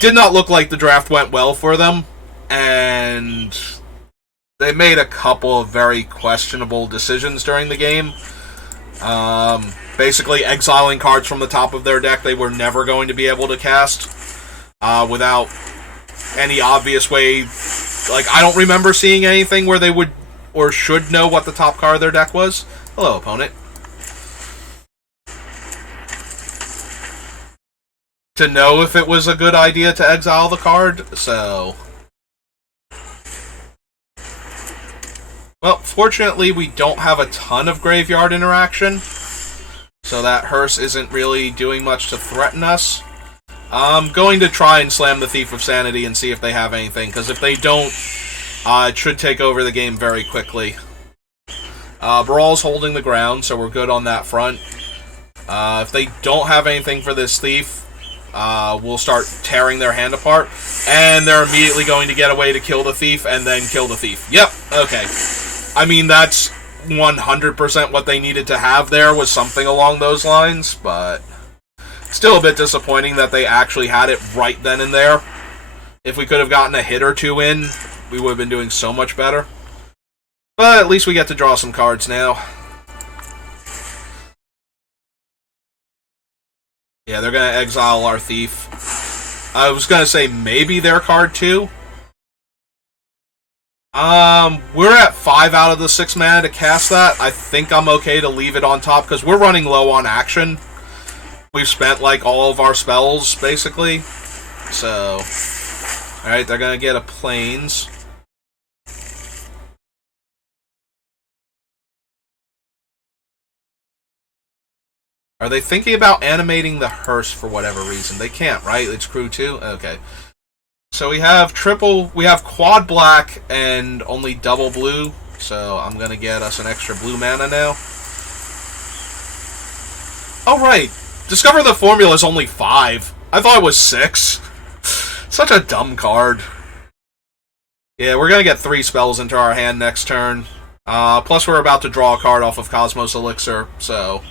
did not look like the draft went well for them, and they made a couple of very questionable decisions during the game. Basically exiling cards from the top of their deck they were never going to be able to cast without any obvious way. Like, I don't remember seeing anything where they would or should know what the top card of their deck was. Hello, opponent. To know if it was a good idea to exile the card, so... well, fortunately, we don't have a ton of graveyard interaction, so that Hearse isn't really doing much to threaten us. I'm going to try and slam the Thief of Sanity and see if they have anything, because if they don't, it should take over the game very quickly. Brawl's holding the ground, so we're good on that front. If they don't have anything for this Thief, we'll start tearing their hand apart, and they're immediately going to get away to kill the Thief, and then kill the Thief. Yep, okay. I mean, that's 100% what they needed to have there, was something along those lines, but still a bit disappointing that they actually had it right then and there. If we could have gotten a hit or two in, we would have been doing so much better. But at least we get to draw some cards now. Yeah, they're going to exile our Thief. I was going to say maybe their card too. We're at 5 out of the 6 mana to cast that. I think I'm okay to leave it on top because we're running low on action. We've spent like all of our spells basically. So, alright, they're going to get a Plains. Are they thinking about animating the Hearse for whatever reason? They can't, right? It's crew 2? Okay. So we have quad black and only double blue. So I'm going to get us an extra blue mana now. Oh, right. Discover the Formula is only 5. I thought it was 6. Such a dumb card. Yeah, we're going to get 3 spells into our hand next turn. Plus we're about to draw a card off of Cosmos Elixir, so...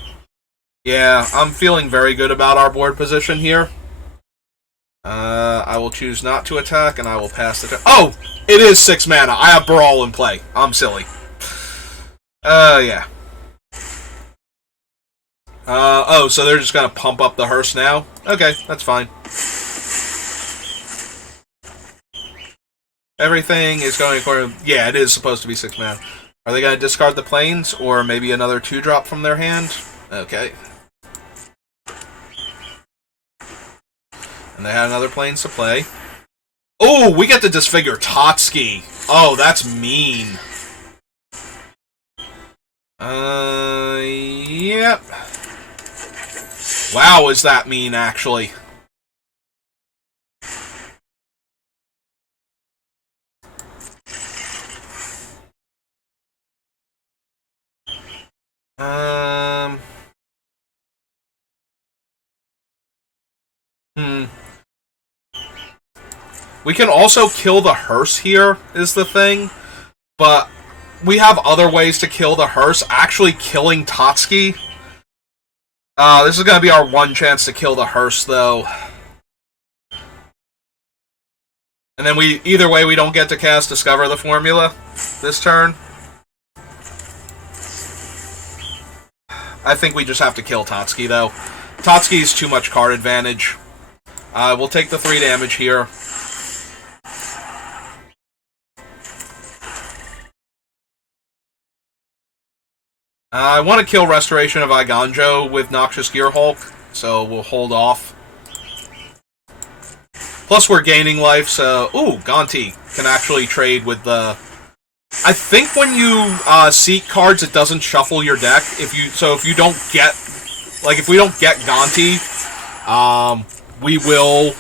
yeah, I'm feeling very good about our board position here. I will choose not to attack, and I will pass the turn. Oh! It is 6 mana. I have Brawl in play. I'm silly. Yeah. Oh, so they're just gonna pump up the Hearse now? Okay, that's fine. Everything is going according... yeah, it is supposed to be 6 mana. Are they gonna discard the Plains, or maybe another 2-drop from their hand? Okay. And they had another Plains to play. Oh, we get to disfigure Totski. Oh, that's mean. Yep. Wow, is that mean, actually. We can also kill the Hearse here, is the thing. But we have other ways to kill the Hearse. Actually killing Totski. This is going to be our one chance to kill the Hearse, though. And then either way, we don't get to cast Discover the Formula this turn. I think we just have to kill Totski, though. Totski's too much card advantage. We'll take the 3 damage here. I want to kill Restoration of Iganjo with Noxious Gearhulk, so we'll hold off. Plus we're gaining life, so... ooh, Gonti can actually trade with the... I think when you seek cards, it doesn't shuffle your deck. If you don't get... like, if we don't get Gonti, we will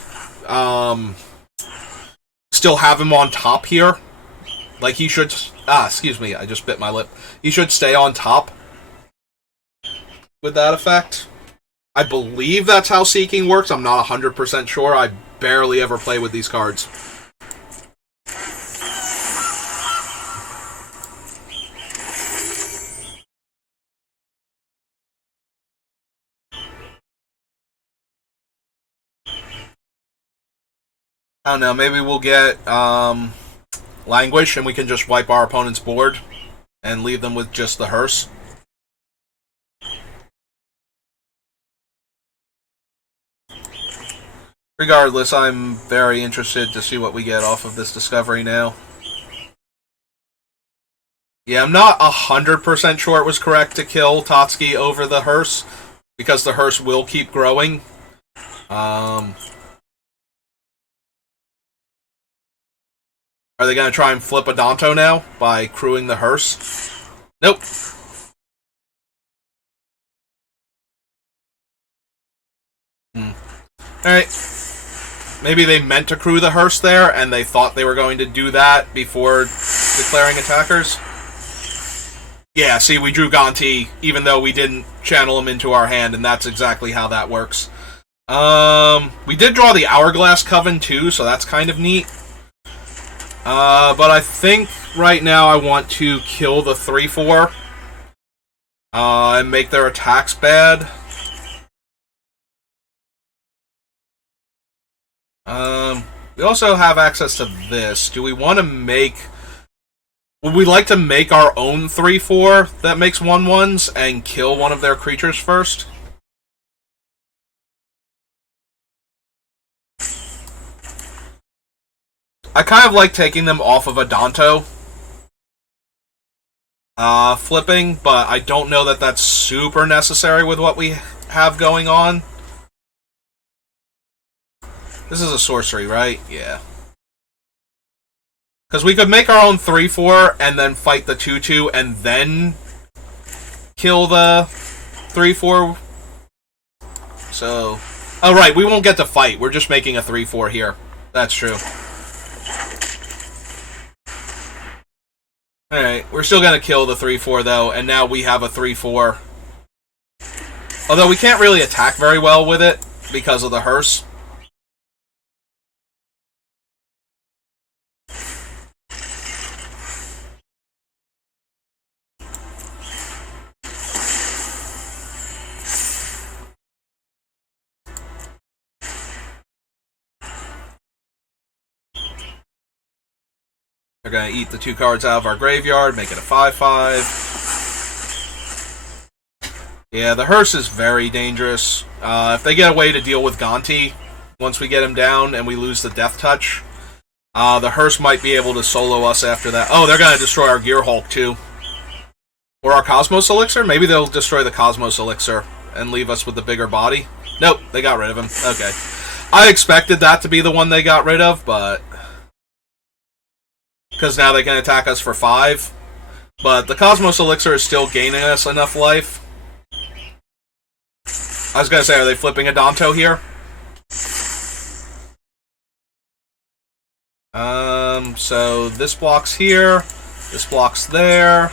still have him on top here. Like, he should... excuse me, I just bit my lip. He should stay on top with that effect. I believe that's how Seeking works. I'm not 100% sure. I barely ever play with these cards. I don't know, maybe we'll get Languish and we can just wipe our opponent's board and leave them with just the hearse. Regardless, I'm very interested to see what we get off of this discovery now. Yeah, I'm not 100% sure it was correct to kill Tatsuki over the hearse, because the hearse will keep growing. Are they going to try and flip a Danto now by crewing the hearse? Nope. Alright. Maybe they meant to crew the hearse there, and they thought they were going to do that before declaring attackers. Yeah, see, we drew Gonti, even though we didn't channel him into our hand, and that's exactly how that works. We did draw the Hourglass Coven, too, so that's kind of neat. But I think right now I want to kill the 3-4, and make their attacks bad. We also have access to this. Do we want to make... Would we like to make our own 3-4 that makes 1/1s and kill one of their creatures first? I kind of like taking them off of a Danto flipping, but I don't know that that's super necessary with what we have going on. This is a sorcery, right? Yeah. Because we could make our own 3-4 and then fight the 2-2 and then kill the 3-4. So... Oh, right, we won't get to fight. We're just making a 3-4 here. That's true. Alright, we're still going to kill the 3-4, though, and now we have a 3-4. Although we can't really attack very well with it because of the hearse. They're going to eat the 2 cards out of our graveyard, make it a 5-5. Yeah, the hearse is very dangerous. If they get a way to deal with Gonti, once we get him down and we lose the Death Touch, the hearse might be able to solo us after that. Oh, they're going to destroy our Gear Hulk, too. Or our Cosmos Elixir? Maybe they'll destroy the Cosmos Elixir and leave us with the bigger body. Nope, they got rid of him. Okay. I expected that to be the one they got rid of, but... because now they can attack us for 5. But the Cosmos Elixir is still gaining us enough life. I was going to say, are they flipping a Danto here? So this block's here. This block's there.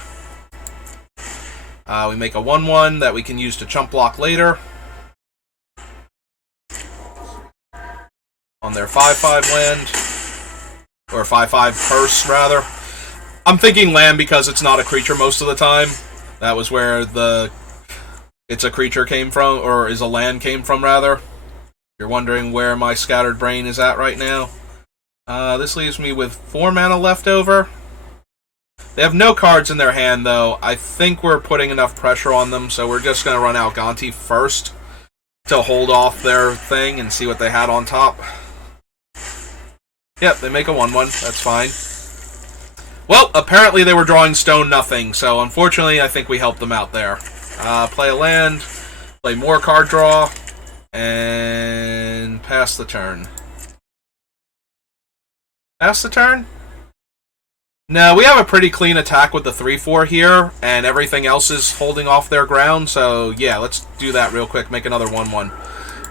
We make a 1/1 that we can use to chump block later. On their 5/5 land. Or 5/5 hearse, rather. I'm thinking land because it's not a creature most of the time. That was where the it's a creature came from, or is a land came from, rather. If you're wondering where my scattered brain is at right now. This leaves me with 4 mana left over. They have no cards in their hand, though. I think we're putting enough pressure on them, so we're just going to run out Gonti first to hold off their thing and see what they had on top. Yep, they make a 1/1. That's fine. Well, apparently they were drawing Stone Nothing, so unfortunately I think we helped them out there. Play a land, play more card draw, and pass the turn. Pass the turn? No, we have a pretty clean attack with the 3-4 here, and everything else is holding off their ground, so yeah, let's do that real quick, make another 1/1.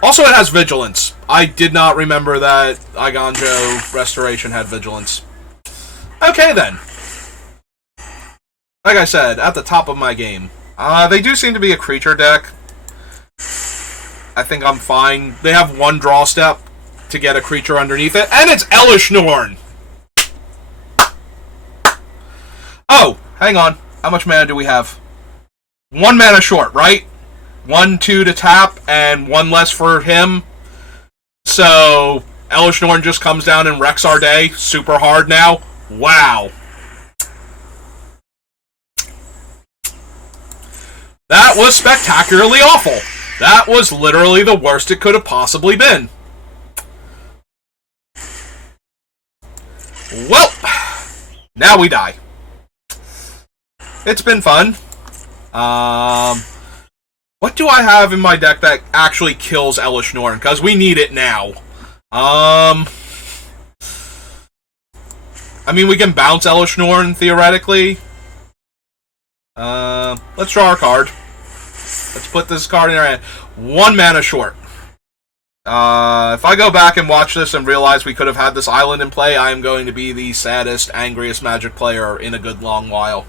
Also, it has Vigilance. I did not remember that Eiganjo Restoration had Vigilance. Okay, then. Like I said, at the top of my game. They do seem to be a creature deck. I think I'm fine. They have 1 draw step to get a creature underneath it, and it's Elesh Norn! Oh, hang on. How much mana do we have? 1 mana short, right? 1/2 to tap, and 1 less for him. So, Elesh Norn just comes down and wrecks our day super hard now. Wow. That was spectacularly awful. That was literally the worst it could have possibly been. Well, now we die. It's been fun. What do I have in my deck that actually kills Elesh Norn? Because we need it now. I mean, we can bounce Elesh Norn, theoretically. Let's draw our card. Let's put this card in our hand. 1 mana short. If I go back and watch this and realize we could have had this island in play, I am going to be the saddest, angriest Magic player in a good long while.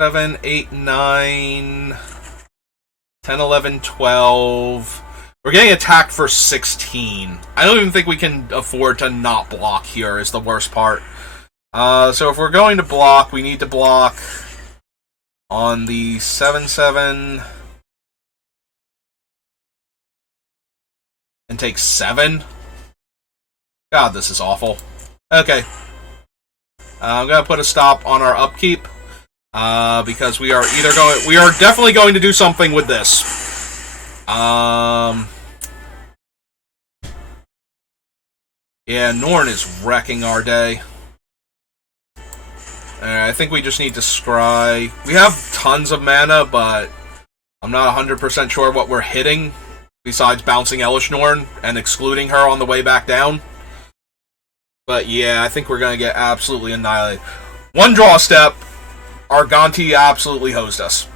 Seven, 8, 9, 10, 11, 12. We're getting attacked for 16. I don't even think we can afford to not block here, is the worst part. So if we're going to block, we need to block on the 7/7 and take 7. God, this is awful. Okay. I'm going to put a stop on our upkeep. Because we are definitely going to do something with this. Yeah, Norn is wrecking our day. I think we just need to scry. We have tons of mana, but I'm not 100% sure what we're hitting, besides bouncing Elesh Norn and excluding her on the way back down. But yeah, I think we're going to get absolutely annihilated. 1 draw step. Our Gonti absolutely hosed us.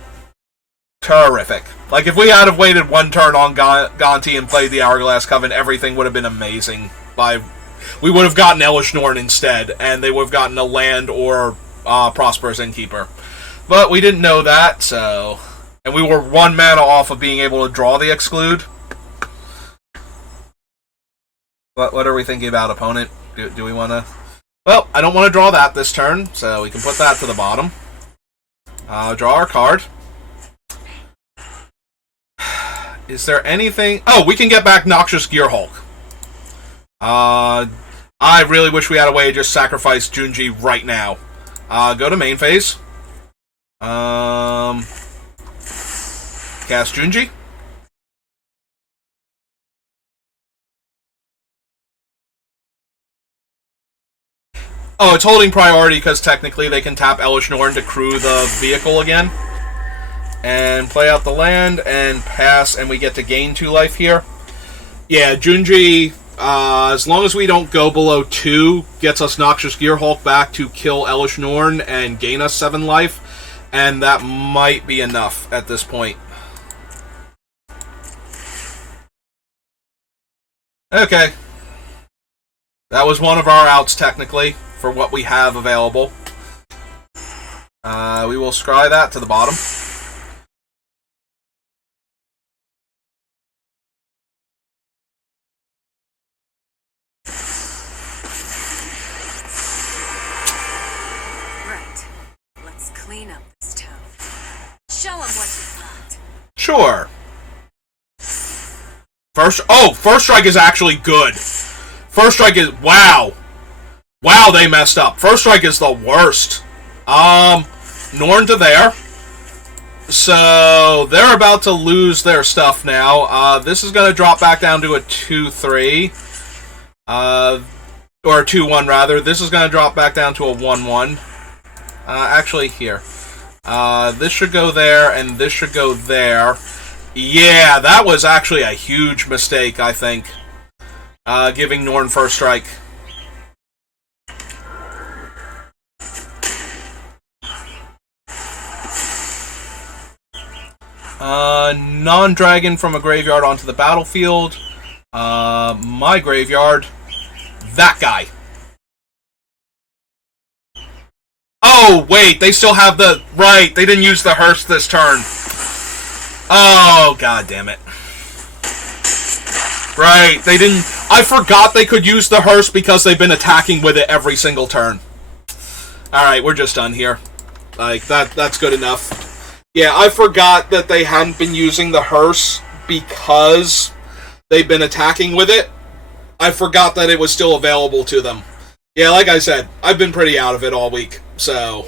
Terrific. Like, if we had have waited 1 turn on Gonti and played the Hourglass Coven, everything would have been amazing. We would have gotten Elesh Norn instead, and they would have gotten a land or Prosperous Innkeeper. But we didn't know that, so... And we were 1 mana off of being able to draw the Exclude. What are we thinking about, opponent? Do we want to... Well, I don't want to draw that this turn, so we can put that to the bottom. Draw our card. Is there anything... Oh, we can get back Noxious Gearhulk. I really wish we had a way to just sacrifice Junji right now. Go to main phase. Cast Junji. Oh, it's holding priority because technically they can tap Elesh Norn to crew the vehicle again. And play out the land and pass, and we get to gain 2 life here. Yeah, Junji, as long as we don't go below 2, gets us Noxious Gearhulk back to kill Elesh Norn and gain us 7 life. And that might be enough at this point. Okay. That was one of our outs, technically, for what we have available. We will scry that to the bottom. Right. Let's clean up this town. Show them what you got. Sure. First strike is actually good. First strike is... Wow. Wow, they messed up. First strike is the worst. Norn to there. So, they're about to lose their stuff now. This is going to drop back down to a 2-3. Or a 2-1, rather. This is going to drop back down to a 1-1. Actually, here. This should go there, and this should go there. Yeah, that was actually a huge mistake, I think. Giving Norn first strike. Non-dragon from a graveyard onto the battlefield. My graveyard. That guy. Oh, wait, they still have the... Right, they didn't use the hearse this turn. Oh, god damn it. Right, they didn't... I forgot they could use the hearse because they've been attacking with it every single turn. Alright, we're just done here. Like, that's good enough. Yeah, I forgot that they hadn't been using the hearse because they've been attacking with it. I forgot that it was still available to them. Yeah, like I said, I've been pretty out of it all week, so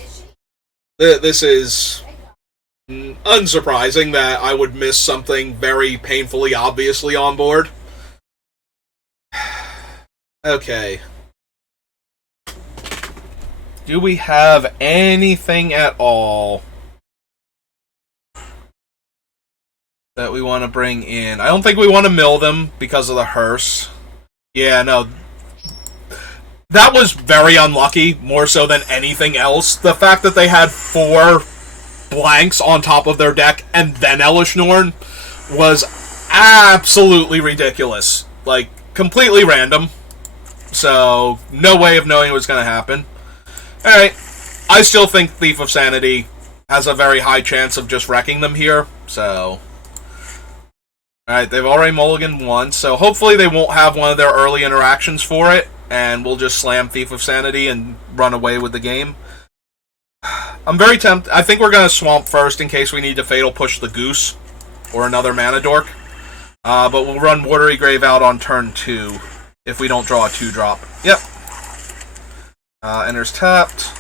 this is unsurprising that I would miss something very painfully obviously on board. Okay. Do we have anything at all that we want to bring in? I don't think we want to mill them because of the hearse. Yeah, no. That was very unlucky, more so than anything else. The fact that they had 4 blanks on top of their deck and then Elesh Norn was absolutely ridiculous. Like, completely random. So, no way of knowing it was going to happen. Alright, I still think Thief of Sanity has a very high chance of just wrecking them here, so... Alright, they've already mulliganed once, so hopefully they won't have one of their early interactions for it, and we'll just slam Thief of Sanity and run away with the game. I'm very tempted. I think we're going to swamp first in case we need to Fatal Push the Goose, or another Mana Dork. But we'll run Watery Grave out on turn 2, if we don't draw a 2-drop. Yep. Enters tapped.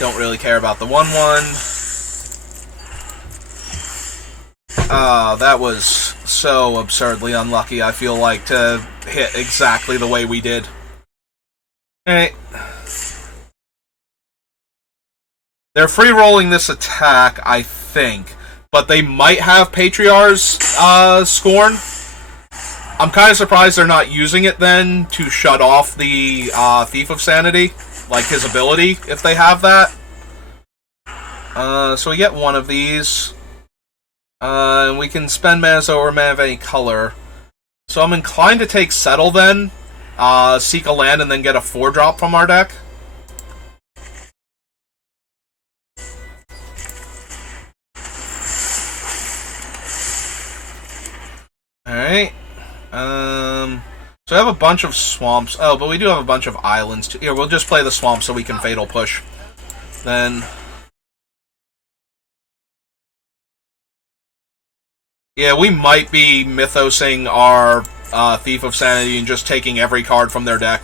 Don't really care about the 1/1. That was so absurdly unlucky, I feel like, to hit exactly the way we did. Alright. They're free-rolling this attack, I think, but they might have Patriarch's Scorn. I'm kind of surprised they're not using it then to shut off the Thief of Sanity, like his ability, if they have that. So we get one of these. And we can spend mana so or mana of any color. So I'm inclined to take Settle then, seek a land, and then get a 4-drop from our deck. Alright. So I have a bunch of swamps. Oh, but we do have a bunch of islands too. Here, we'll just play the swamp so we can Fatal Push. Then... Yeah, we might be Mythosing our Thief of Sanity and just taking every card from their deck.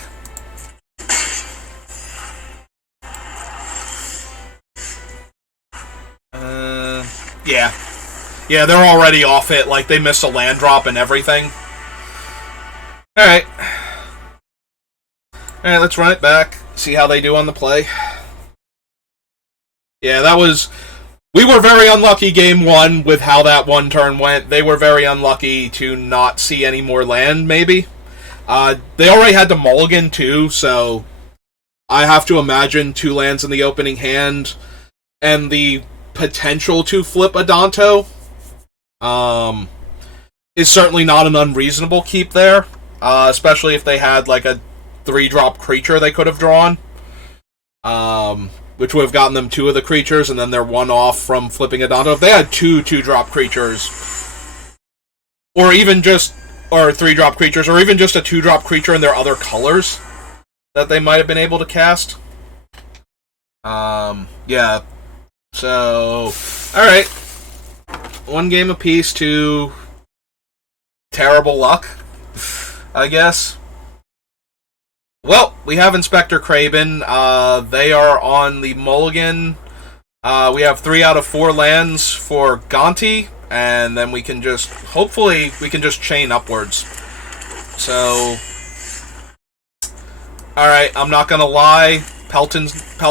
Yeah. Yeah, they're already off it. Like, they missed a land drop and everything. Alright. Alright, let's run it back. See how they do on the play. Yeah, that was... We were very unlucky game 1 with how that 1 turn went. They were very unlucky to not see any more land, maybe. They already had to mulligan, too, so... I have to imagine 2 lands in the opening hand, and the potential to flip Adanto is certainly not an unreasonable keep there, especially if they had like a 3-drop creature they could have drawn, which would have gotten them 2 of the creatures, and then they're 1 off from flipping Adanto. If they had 2 2-drop creatures, or even just, or 3-drop creatures, or even just a 2-drop creature in their other colors that they might have been able to cast. Yeah. So, alright. 1 game apiece to terrible luck, I guess. Well, we have Inspector Kraben. They are on the mulligan. We have 3 out of 4 lands for Gonti, and then we can just, hopefully, we can just chain upwards. So, alright, I'm not gonna lie, Pelt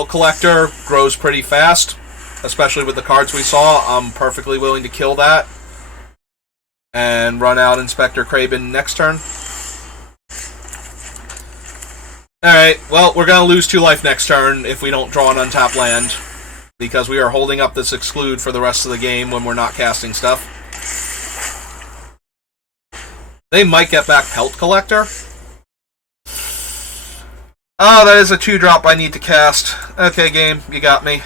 Collector grows pretty fast, especially with the cards we saw. I'm perfectly willing to kill that and run out Inspector Kraben next turn. Alright, well, we're going to lose 2 life next turn if we don't draw an untapped land, because we are holding up this Exclude for the rest of the game when we're not casting stuff. They might get back Pelt Collector. Oh, that is a 2-drop I need to cast. Okay, game, you got me.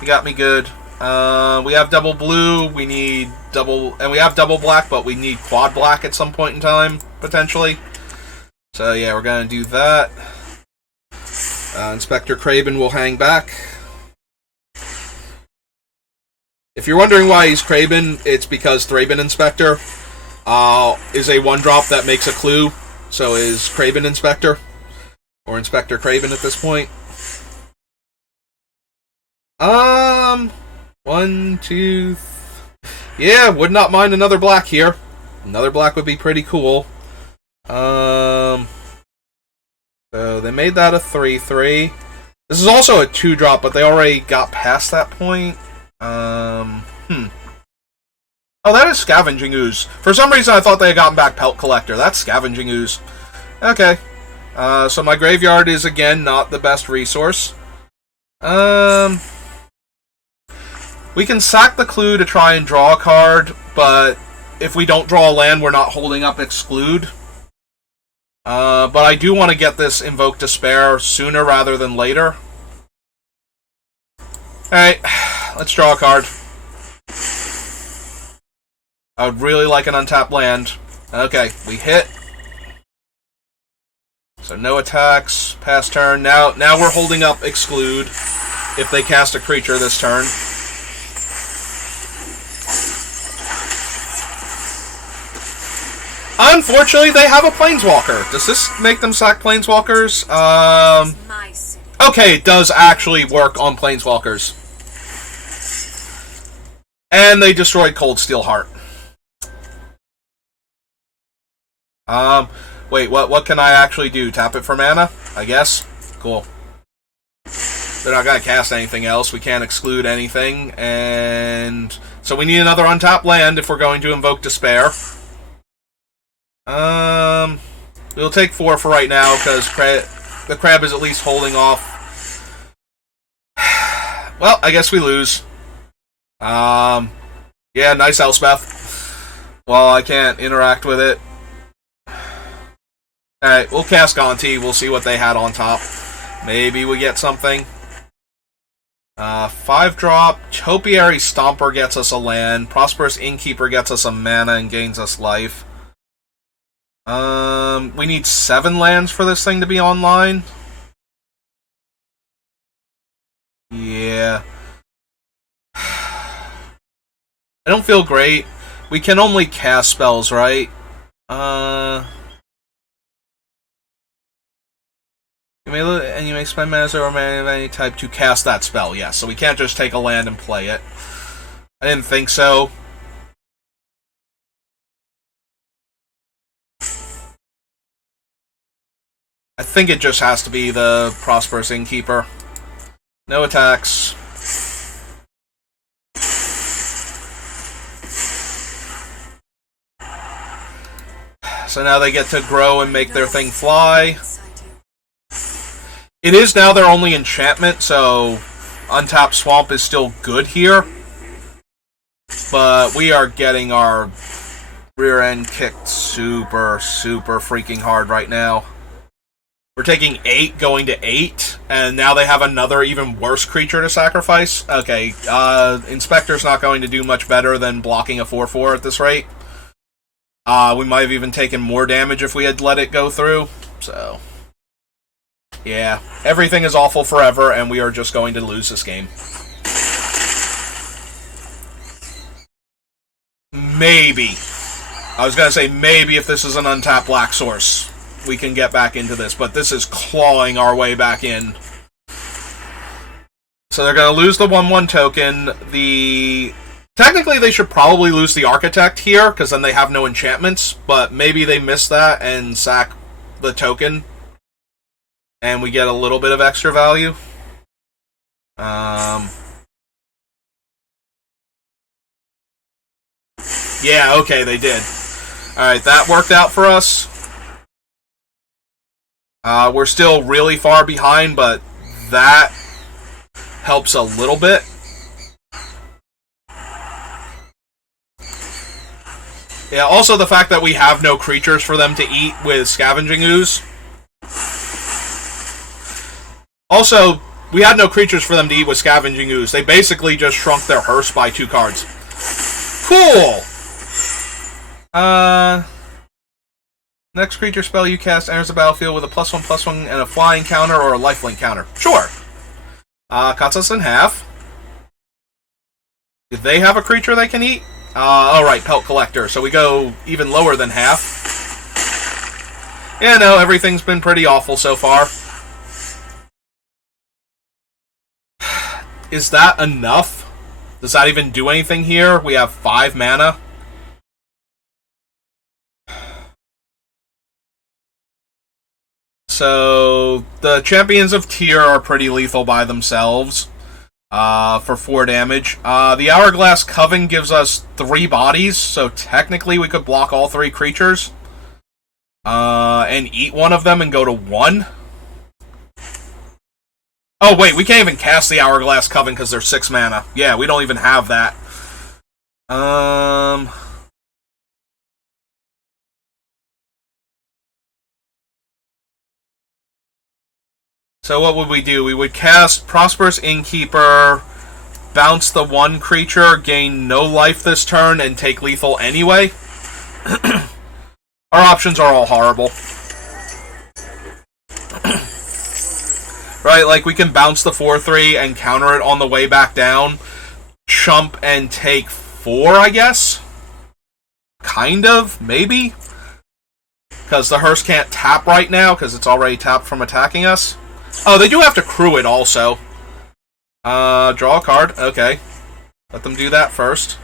You got me good. We have double blue, we need double... And we have double black, but we need quad black at some point in time, potentially. So, yeah, we're going to do that. Inspector Kraben will hang back. If you're wondering why he's Kraben, it's because Thraben Inspector is a 1-drop that makes a clue, so is Kraben Inspector, or Inspector Kraben at this point. 1, 2... Yeah, would not mind another black here. Another black would be pretty cool. So they made that a 3/3. This is also a 2-drop, but they already got past that point. Oh, that is Scavenging Ooze. For some reason, I thought they had gotten back Pelt Collector. That's Scavenging Ooze. Okay. So my graveyard is, again, not the best resource. We can sack the Clue to try and draw a card, but if we don't draw a land, we're not holding up Exclude. But I do want to get this Invoke Despair sooner rather than later. Alright, let's draw a card. I would really like an untapped land. Okay, we hit. So no attacks, pass turn. Now we're holding up Exclude if they cast a creature this turn. Unfortunately, they have a Planeswalker. Does this make them sack Planeswalkers? Okay, it does actually work on Planeswalkers. And they destroyed Cold Steel Heart. Wait, what can I actually do? Tap it for mana? I guess? Cool. They're not gonna cast anything else. We can't exclude anything. And so we need another untapped land if we're going to Invoke Despair. We'll take 4 for right now, because the crab is at least holding off. Well, I guess we lose. Yeah, nice Elspeth. Well, I can't interact with it. Alright, we'll cast Gonti. We'll see what they had on top. Maybe we get something. 5-drop. Topiary Stomper gets us a land. Prosperous Innkeeper gets us a mana and gains us life. We need 7 lands for this thing to be online. Yeah. I don't feel great. We can only cast spells, right? You may spend mana or mana of any type to cast that spell, yes. So we can't just take a land and play it. I didn't think so. I think it just has to be the Prosperous Innkeeper. No attacks. So now they get to grow and make their thing fly. It is now their only enchantment, so Untapped Swamp is still good here. But we are getting our rear end kicked super, super freaking hard right now. We're taking 8, going to 8, and now they have another even worse creature to sacrifice. Okay, Inspector's not going to do much better than blocking a 4/4 at this rate. We might have even taken more damage if we had let it go through, so... Yeah, everything is awful forever, and we are just going to lose this game. Maybe. I was going to say maybe if this is an untapped black source, we can get back into this, but this is clawing our way back in. So they're going to lose the 1/1 token. Technically, they should probably lose the Architect here, because then they have no enchantments, but maybe they miss that and sack the token, and we get a little bit of extra value. Yeah, okay, they did. Alright, that worked out for us. We're still really far behind, but that helps a little bit. Yeah, also the fact that we have no creatures for them to eat with Scavenging Ooze. Also, we had no creatures for them to eat with Scavenging Ooze. They basically just shrunk their hearse by 2 cards. Cool! Next creature spell you cast enters the battlefield with a +1/+1 and a flying counter or a lifelink counter. Sure. Cuts us in half. Do they have a creature they can eat? Alright, Pelt Collector. So we go even lower than half. Yeah, no, everything's been pretty awful so far. Is that enough? Does that even do anything here? We have 5 mana. So, the Champions of Tyr are pretty lethal by themselves for 4 damage. The Hourglass Coven gives us 3 bodies, so technically we could block all 3 creatures and eat one of them and go to 1. Oh, wait, we can't even cast the Hourglass Coven because they're 6 mana. Yeah, we don't even have that. So what would we do? We would cast Prosperous Innkeeper, bounce the 1 creature, gain no life this turn, and take lethal anyway. Our options are all horrible. Right, like we can bounce the 4/3 and counter it on the way back down, chump and take 4, I guess? Kind of, maybe? Because the Hearse can't tap right now, because it's already tapped from attacking us. Oh, they do have to crew it also. Draw a card. Okay. Let them do that first.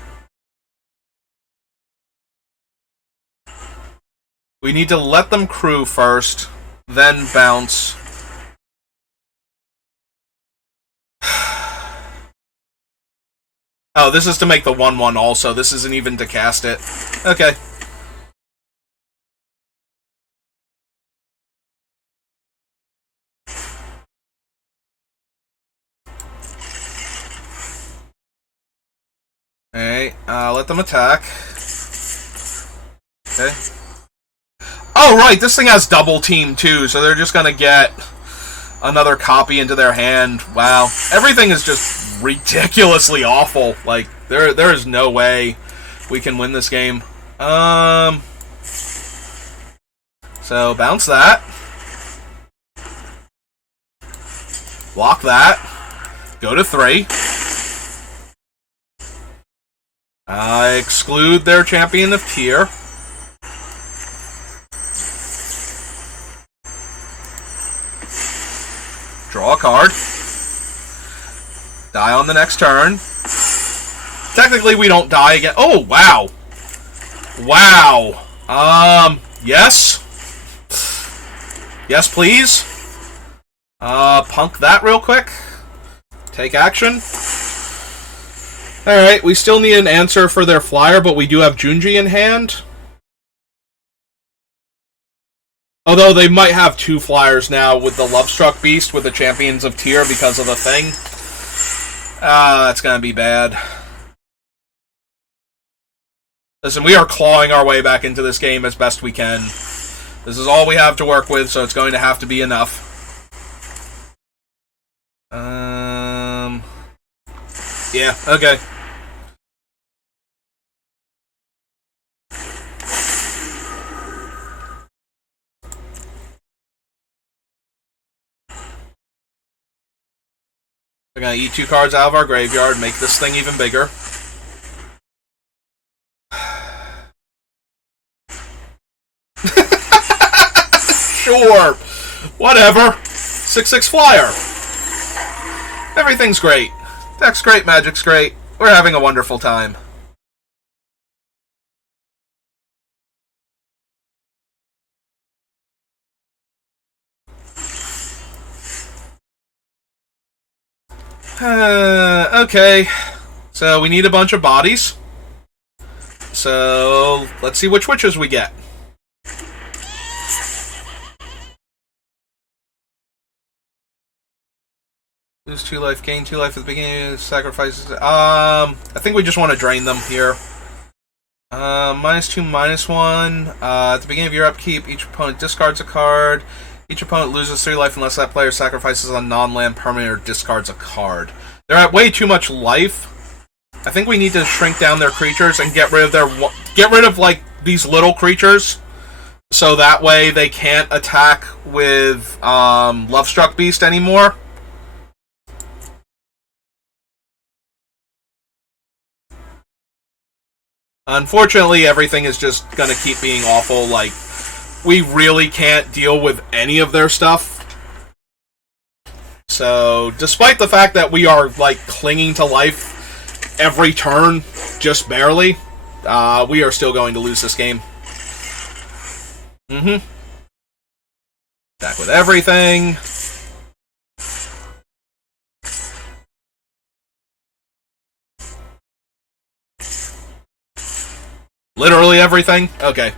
We need to let them crew first, then bounce. Oh, this is to make the 1/1 also. This isn't even to cast it. Okay. Alright, let them attack. Okay. Oh, right, this thing has double team, too, so they're just gonna get another copy into their hand. Wow. Everything is just ridiculously awful. Like, there is no way we can win this game. So, bounce that. Block that. Go to 3. Exclude their Champion of Tyr. Draw a card. Die on the next turn. Technically, we don't die again. Oh, wow. Wow. Yes? Yes, please? Punk that real quick. Take action. Alright, we still need an answer for their flyer, but we do have Junji in hand. Although they might have 2 flyers now with the Lovestruck Beast with the Champions of Tyr because of the thing. That's gonna be bad. Listen, we are clawing our way back into this game as best we can. This is all we have to work with, so it's going to have to be enough. Yeah, okay. We're gonna eat 2 cards out of our graveyard, make this thing even bigger. Sure! Whatever! 6/6 flyer! Everything's great. Deck's great, Magic's great. We're having a wonderful time. Okay. So we need a bunch of bodies. So let's see which witches we get. Lose 2 life, gain 2 life at the beginning of sacrifices. I think we just want to drain them here. -2, -1. At the beginning of your upkeep, each opponent discards a card. Each opponent loses 3 life unless that player sacrifices a non-land permanent or discards a card. They're at way too much life. I think we need to shrink down their creatures and get rid of like these little creatures. so that way they can't attack with Lovestruck Beast anymore. Unfortunately, everything is just gonna keep being awful. Like, we really can't deal with any of their stuff. So, despite the fact that we are, like, clinging to life every turn, just barely, we are still going to lose this game. Attack with everything. Literally everything? Okay.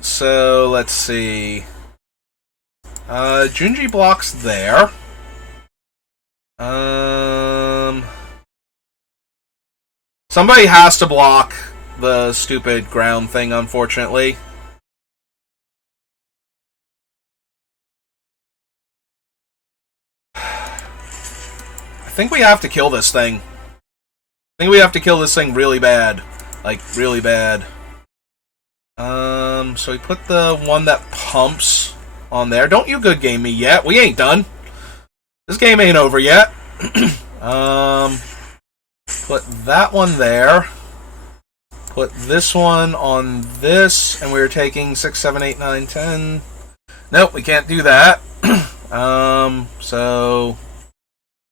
So, let's see. Junji blocks there. Somebody has to block the stupid ground thing, unfortunately. I think we have to kill this thing. I think we have to kill this thing really bad. Like, really bad. So we put the one that pumps on there. Don't you good game me yet. We ain't done. This game ain't over yet. Put that one there. Put this one on this, and we're taking 6, 7, 8, 9, 10. Nope, we can't do that. So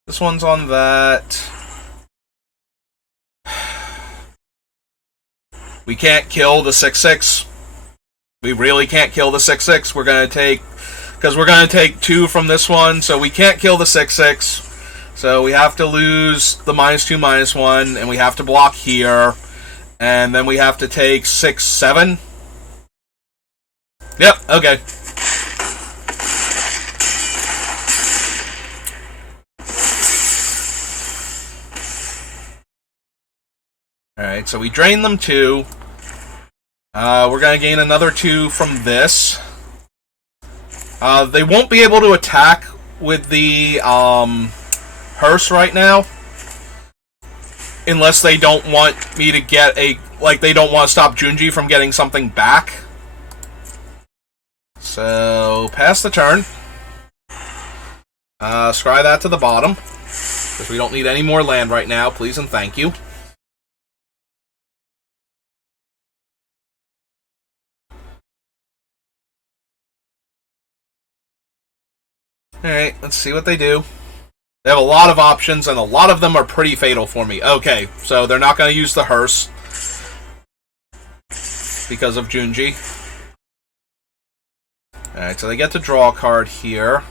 this one's on that. We can't kill the 6/6. We really can't kill the 6/6. We're gonna take, because we're gonna take 2 from this one, so we can't kill the 6/6. So we have to lose the -2, -1, and we have to block here, and then we have to take 6, 7. Yep. Okay. Alright, so we drain them 2. We're going to gain another 2 from this. They won't be able to attack with the hearse right now. Unless they don't want me to get a... Like, they don't want to stop Junji from getting something back. So, pass the turn. Scry that to the bottom. Because we don't need any more land right now, please and thank you. Alright, let's see what they do. They have a lot of options, and a lot of them are pretty fatal for me. Okay, so they're not going to use the hearse. Because of Junji. Alright, so they get to draw a card here.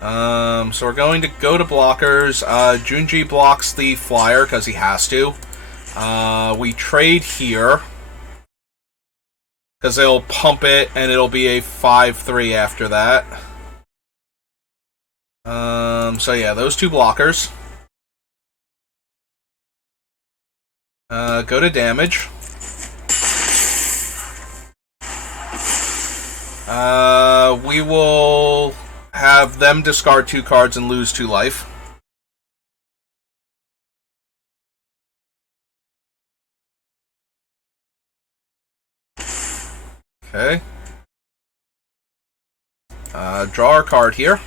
So we're going to go to blockers. Junji blocks the flyer, because he has to. We trade here. Because they'll pump it, and it'll be a 5/3 after that. So yeah, those 2 blockers. Go to damage. We will have them discard 2 cards and lose 2 life. Okay. Draw our card here.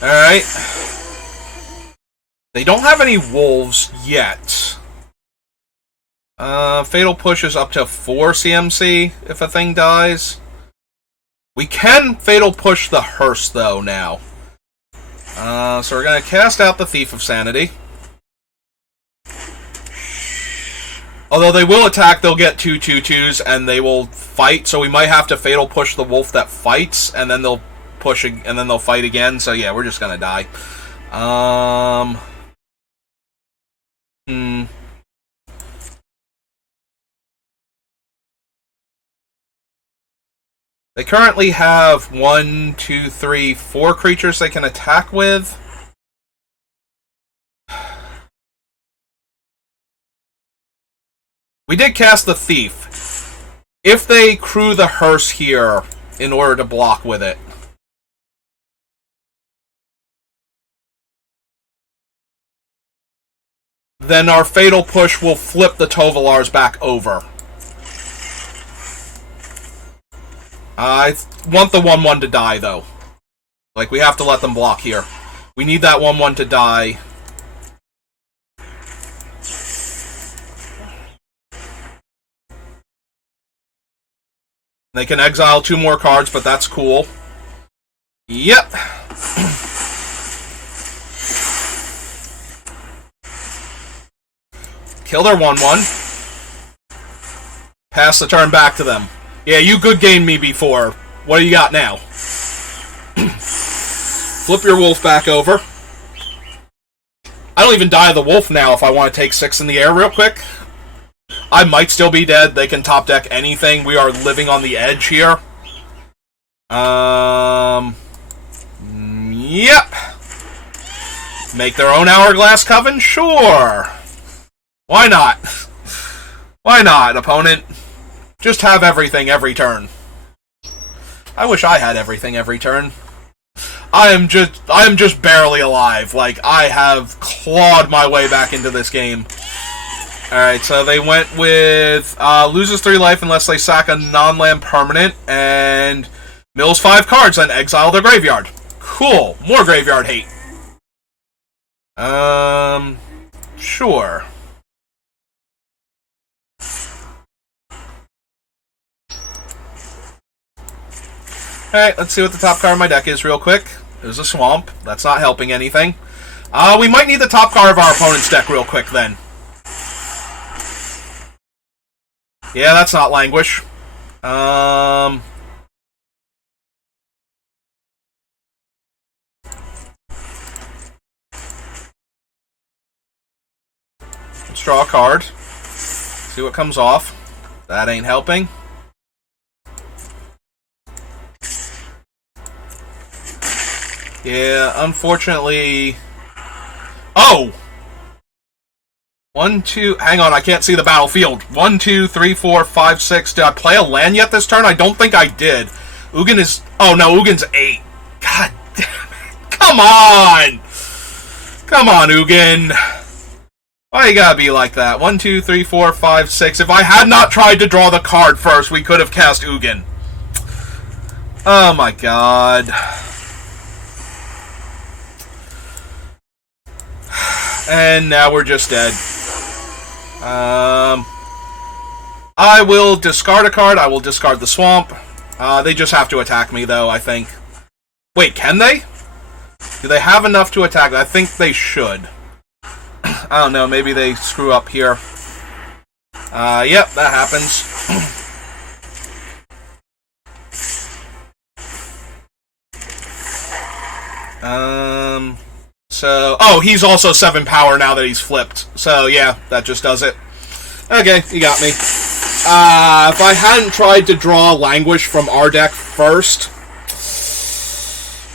Alright. They don't have any wolves yet. Fatal Push is up to 4 CMC if a thing dies. We can Fatal Push the hearse, though, now. So we're going to cast out the Thief of Sanity. Although they will attack, they'll get 2 2/2s, and they will fight, so we might have to Fatal Push the wolf that fights, and then they'll push, and then they'll fight again, so yeah, we're just gonna die. They currently have 1, 2, 3, 4 creatures they can attack with. We did cast the Thief. If they crew the hearse here in order to block with it. then our Fatal Push will flip the Tovolars back over. I want the 1-1 to die, though. Like, we have to let them block here. We need that 1-1 to die. They can exile 2 more cards, but that's cool. Yep. Kill their 1-1. Pass the turn back to them. Yeah, you good gamed me before. What do you got now? Flip your wolf back over. I don't even die of the wolf now if I want to take 6 in the air real quick. I might still be dead. They can top deck anything. We are living on the edge here. Yep. Make their own Hourglass Coven? Sure. Why not? Why not, opponent? Just have everything every turn. I wish I had everything every turn. I am just barely alive. Like, I have clawed my way back into this game. Alright, so they went with loses 3 life unless they sack a non-land permanent, and mills 5 cards and exile their graveyard. Cool. More graveyard hate. Sure. Alright, let's see what the top card of my deck is real quick. There's a Swamp. That's not helping anything. We might need the top card of our opponent's deck real quick then. Yeah, that's not Languish. Let's draw a card. See what comes off. That ain't helping. Yeah, unfortunately... Oh! 1, 2... Hang on, I can't see the battlefield. 1, 2, 3, 4, 5, 6. Did I play a land yet this turn? I don't think I did. Ugin is... Oh, no, Ugin's 8. God damn it. Come on! Come on, Ugin. Why you gotta be like that? 1, 2, 3, 4, 5, 6. If I had not tried to draw the card first, we could have cast Ugin. Oh, my God. And now we're just dead. I will discard a card. I will discard the Swamp. They just have to attack me, though, I think. Wait, can they? Do they have enough to attack? I think they should. I don't know. Maybe they screw up here. Yep, that happens. So, oh, he's also 7 power now that he's flipped. So, yeah, that just does it. Okay, you got me. If I hadn't tried to draw Languish from our deck first,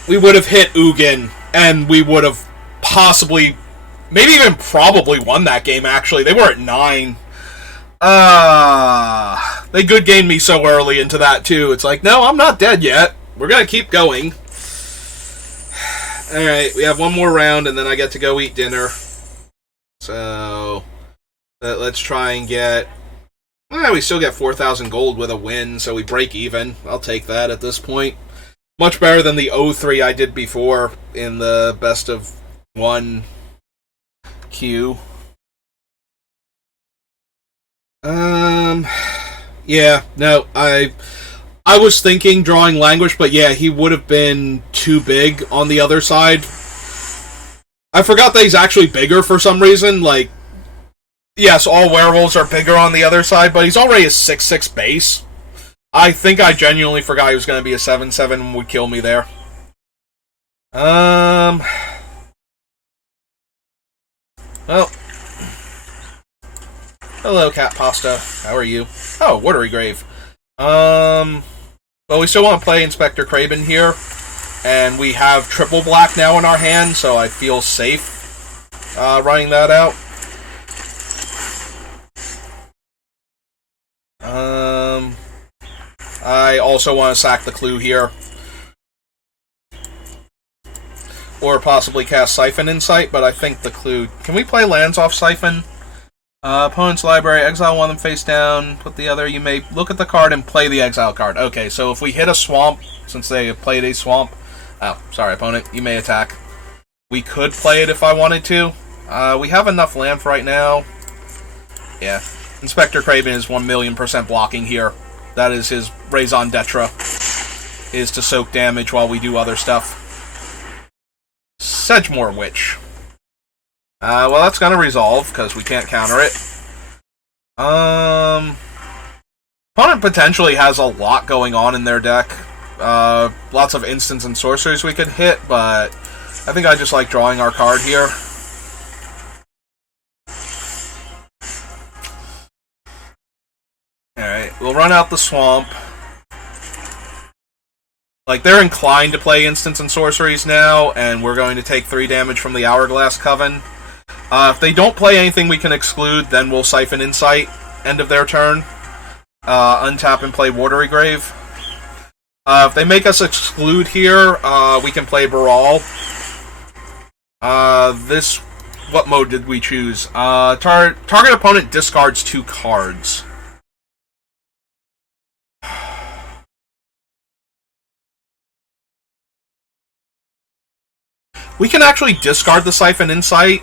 we would have hit Ugin, and we would have possibly, maybe even probably won that game, actually. They were at 9. They good gamed me so early into that, too. It's like, no, I'm not dead yet. We're gonna keep going. Alright, we have one more round, and then I get to go eat dinner. So, let's try and get... Well, we still get 4,000 gold with a win, so we break even. I'll take that at this point. Much better than the 0-3 I did before in the best of 1 queue. Yeah, no, I was thinking drawing Languish, but yeah, he would have been too big on the other side. I forgot that he's actually bigger for some reason. Like, yes, all werewolves are bigger on the other side, but he's already a 6/6 base. I think I genuinely forgot he was going to be a 7/7 and would kill me there. Well. Hello, Cat Pasta. How are you? Oh, Watery Grave. Well, we still want to play Inspector Kraben here, and we have triple black now in our hand, so I feel safe running that out. I also want to sack the Clue here. or possibly cast Siphon Insight, but I think the clue... Can we play lands off Siphon? Opponent's library, exile one of them face down, put the other, you may look at the card and play the exile card. Okay, so if we hit a swamp, since they have played a swamp... Oh, sorry, opponent, you may attack. We could play it if I wanted to. We have enough land for right now. Yeah. Inspector Craven is 1,000,000% blocking here. That is his raison d'etre, is to soak damage while we do other stuff. Sedgemoor Witch. Well, that's gonna resolve, because we can't counter it. Opponent potentially has a lot going on in their deck. Lots of instants and sorceries we could hit, but I think I just like drawing our card here. Alright, we'll run out the swamp. Like, they're inclined to play instants and sorceries now, and we're going to take 3 damage from the Hourglass Coven. If they don't play anything we can exclude, then we'll Siphon Insight, end of their turn. Untap and play Watery Grave. If they make us exclude here, we can play Baral. What mode did we choose? Target opponent discards 2 cards. We can actually discard the Siphon Insight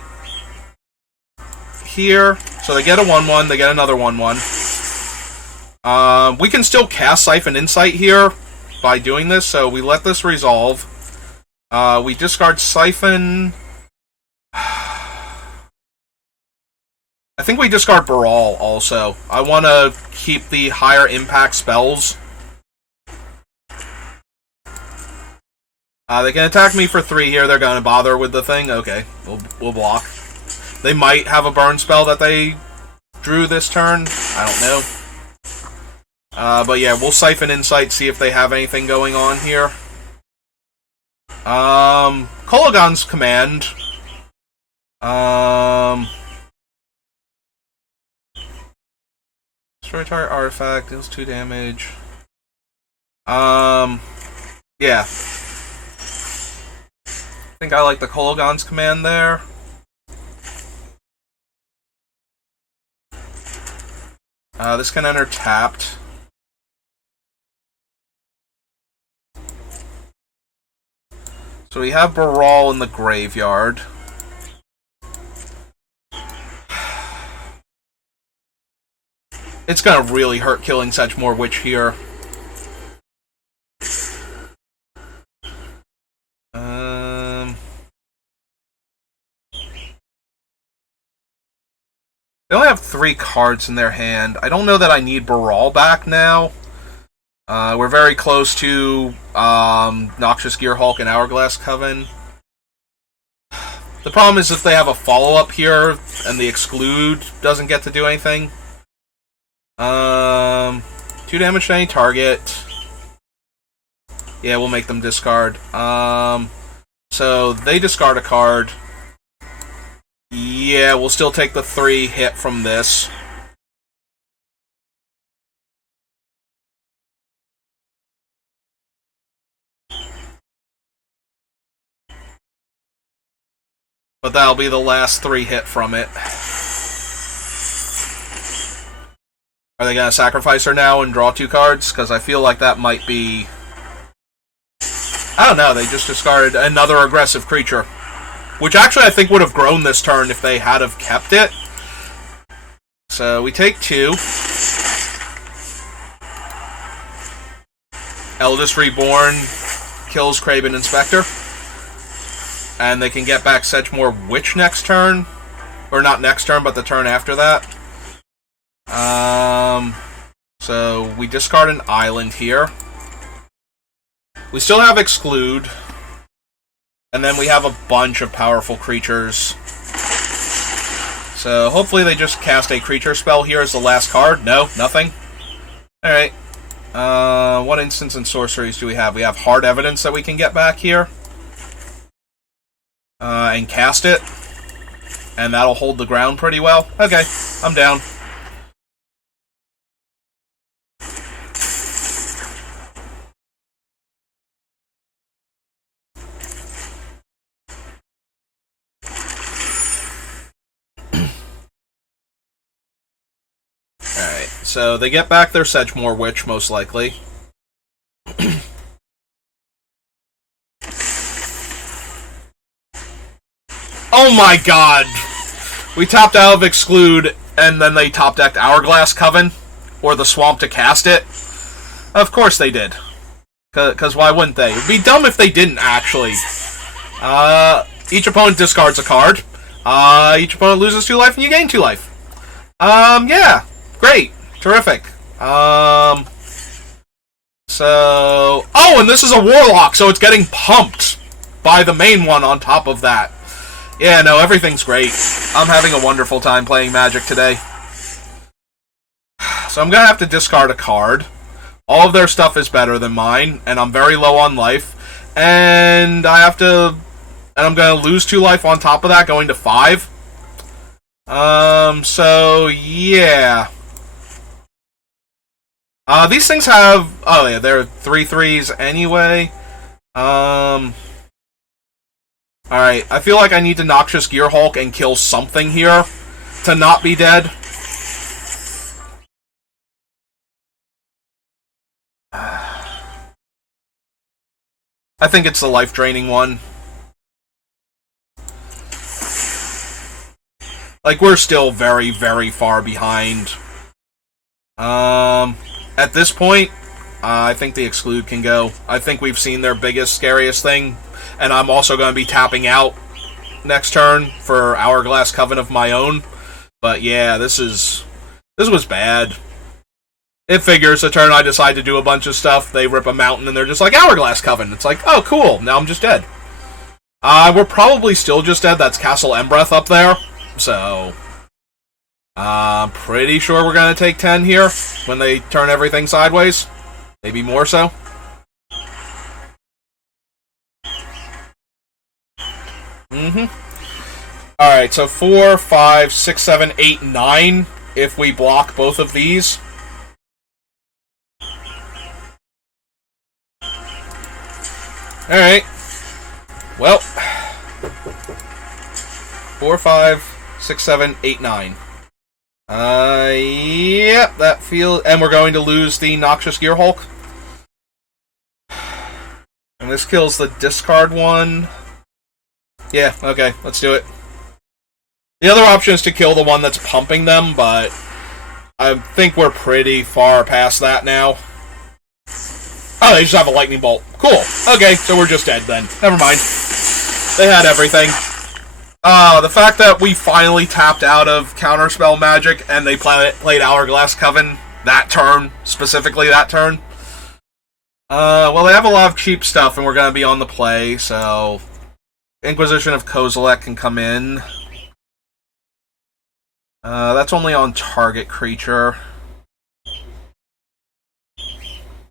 here. So they get a 1/1, they get another 1/1. We can still cast Siphon Insight here by doing this, so we let this resolve. We discard Siphon. I think we discard Baral also. I want to keep the higher impact spells. They can attack me for 3 here. They're going to bother with the thing. Okay, we'll block. They might have a burn spell that they drew this turn. I don't know. But yeah, we'll Siphon Insight, see if they have anything going on here. Kolaghan's Command. Destroy target artifact, deals 2 damage. Yeah. I think I like the Kolaghan's Command there. This can enter tapped. So we have Baral in the graveyard. It's gonna really hurt killing Sedgemoor Witch here. They only have 3 cards in their hand. I don't know that I need Baral back now. We're very close to Noxious Gearhulk and Hourglass Coven. The problem is if they have a follow-up here and the exclude doesn't get to do anything. 2 damage to any target. Yeah, we'll make them discard. So they discard a card. Yeah, we'll still take the 3 hit from this. But that'll be the last 3 hit from it. Are they going to sacrifice her now and draw 2 cards? Because I feel like that might be... I don't know, they just discarded another aggressive creature. Which actually I think would have grown this turn if they had have kept it. So we take 2. Eldest Reborn kills Craven Inspector. And they can get back Sedgemoor Witch next turn. Or not next turn, but the turn after that. So we discard an island here. We still have Exclude. And then we have a bunch of powerful creatures. So hopefully they just cast a creature spell here as the last card. No, nothing. Alright. What instants and sorceries do we have? We have Hard Evidence that we can get back here. And cast it. And that'll hold the ground pretty well. Okay, I'm down. so they get back their Sedgemoor Witch, most likely. Oh my god! We tapped out of Exclude, and then they top-decked Hourglass Coven, or the Swamp to cast it. Of course they did. Because why wouldn't they? It would be dumb if they didn't, actually. Each opponent discards a card. Each opponent loses 2 life, and you gain 2 life. Yeah. Great. Terrific. So... Oh, and this is a Warlock, so it's getting pumped by the main one on top of that. Yeah, no, everything's great. I'm having a wonderful time playing Magic today. So I'm gonna have to discard a card. All of their stuff is better than mine, and I'm very low on life. And I have to... And I'm gonna lose 2 life on top of that, going to 5. So, yeah. These things have... Oh, yeah, they're 3/3s anyway. Alright, I feel like I need to Noxious Gearhulk and kill something here to not be dead. I think it's the life-draining one. Like, we're still very, very far behind. At this point, I think the Exclude can go. I think we've seen their biggest, scariest thing. And I'm also going to be tapping out next turn for Hourglass Coven of my own. But yeah, this was bad. It figures the turn I decide to do a bunch of stuff, they rip a mountain and they're just like, Hourglass Coven. It's like, oh cool, now I'm just dead. We're probably still just dead. That's Castle Embreth up there. So, I'm pretty sure we're going to take 10 here when they turn everything sideways. Maybe more so. Alright, so 4, 5, 6, 7, 8, 9 if we block both of these. Alright. Well. 4, 5, 6, 7, 8, 9. Yep, that feels... And we're going to lose the Noxious Gearhulk. And this kills the discard one. Yeah, okay, let's do it. The other option is to kill the one that's pumping them, but I think we're pretty far past that now. Oh, they just have a lightning bolt. Cool. Okay, so we're just dead then. Never mind. They had everything. The fact that we finally tapped out of Counterspell Magic and they played Hourglass Coven that turn, specifically that turn. Well, they have a lot of cheap stuff and we're going to be on the play, so... Inquisition of Kozilek can come in. That's only on target creature.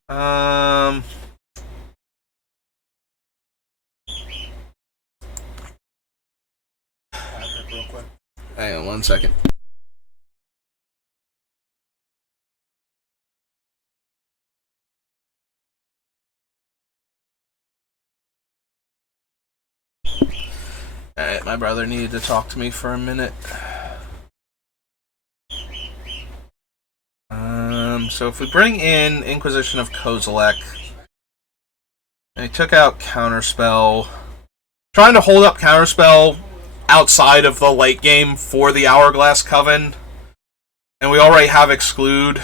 Hang on 1 second. Alright, my brother needed to talk to me for a minute. So if we bring in Inquisition of Kozilek, and he took out Counterspell, trying to hold up Counterspell outside of the late game for the Hourglass Coven, and we already have Exclude.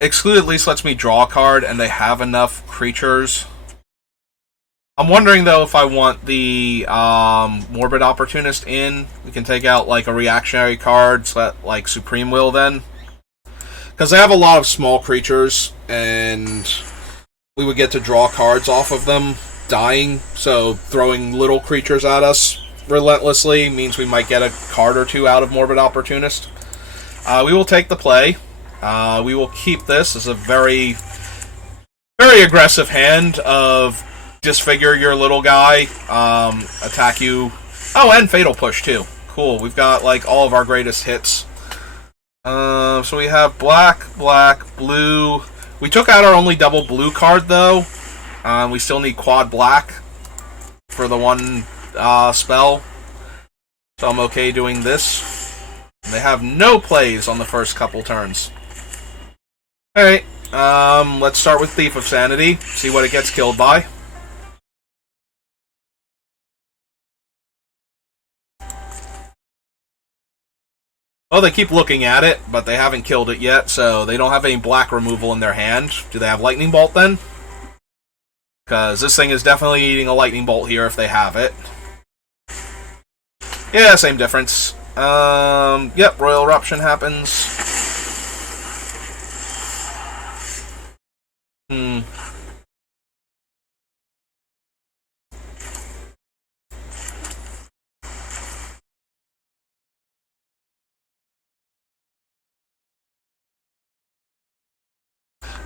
Exclude at least lets me draw a card, and they have enough creatures. I'm wondering, though, if I want the Morbid Opportunist in. We can take out, like, a reactionary card, so that, like, Supreme Will, then. Because they have a lot of small creatures, and we would get to draw cards off of them dying, so throwing little creatures at us relentlessly means we might get a card or two out of Morbid Opportunist. We will take the play. We will keep this as a very, very aggressive hand of disfigure your little guy, attack you. Oh, and Fatal Push, too. Cool, we've got, like, all of our greatest hits. So we have black, black, blue. We took out our only double blue card, though. We still need quad black for the one spell. So I'm okay doing this. And they have no plays on the first couple turns. Alright, let's start with Thief of Sanity, see what it gets killed by. Oh, they keep looking at it, but they haven't killed it yet, so they don't have any black removal in their hand. Do they have Lightning Bolt then? Because this thing is definitely eating a Lightning Bolt here if they have it. Yeah, same difference. Yep, Royal Eruption happens.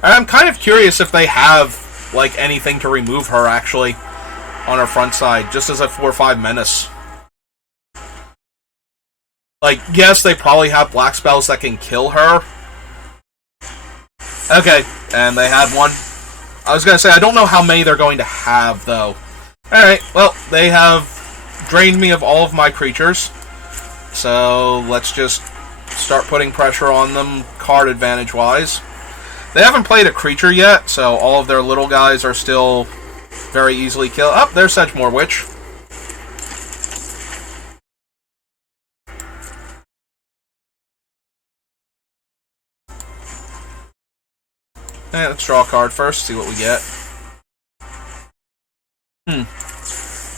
I'm kind of curious if they have, like, anything to remove her, actually, on her front side, just as a 4/5 menace. Like, yes, they probably have black spells that can kill her. Okay, and they had one. I was going to say, I don't know how many they're going to have, though. Alright, well, they have drained me of all of my creatures. So, let's just start putting pressure on them, card advantage-wise. They haven't played a creature yet, so all of their little guys are still very easily killed. Oh, there's Sedgemoor Witch. Let's draw a card first, see what we get.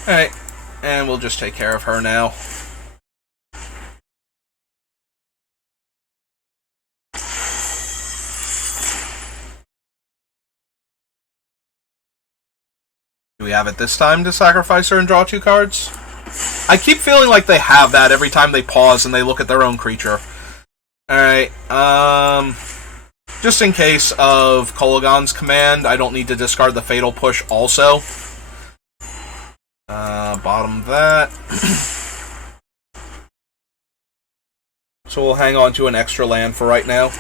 Alright, and we'll just take care of her now. Do we have it this time to sacrifice her and draw 2 cards? I keep feeling like they have that every time they pause and they look at their own creature. Alright, just in case of Kolaghan's command, I don't need to discard the Fatal Push also. Bottom that. So we'll hang on to an extra land for right now.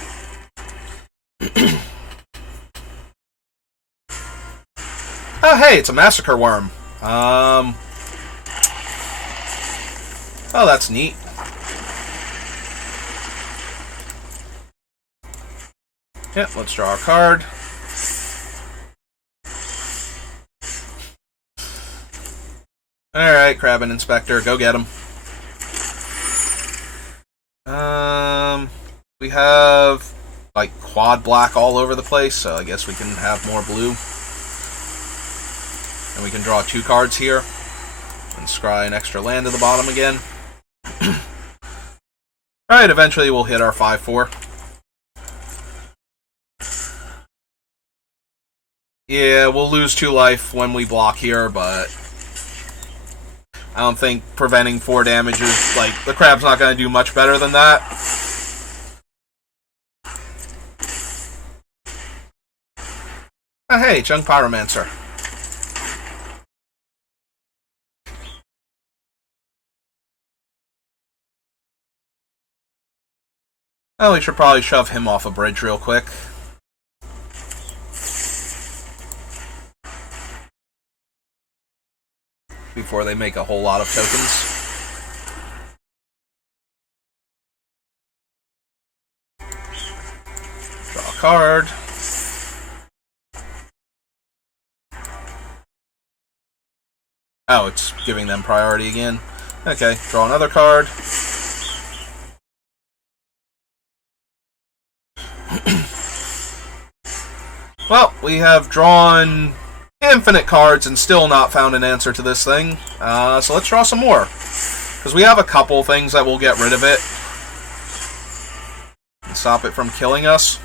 Oh, hey, it's a Massacre Worm. Oh, that's neat. Yeah, let's draw a card. Alright, Krabbin Inspector, go get him. We have, like, quad black all over the place, so I guess we can have more blue. And we can draw 2 cards here. And scry an extra land at the bottom again. Alright, eventually we'll hit our 5/4. Yeah, we'll lose 2 life when we block here, but I don't think preventing 4 damage is, like, the crab's not going to do much better than that. Oh, hey, Junk Pyromancer. Oh, we should probably shove him off a bridge real quick. Before they make a whole lot of tokens. Draw a card. Oh, it's giving them priority again. Okay, draw another card. Well, we have drawn infinite cards and still not found an answer to this thing. So let's draw some more. Because we have a couple things that will get rid of it. And stop it from killing us.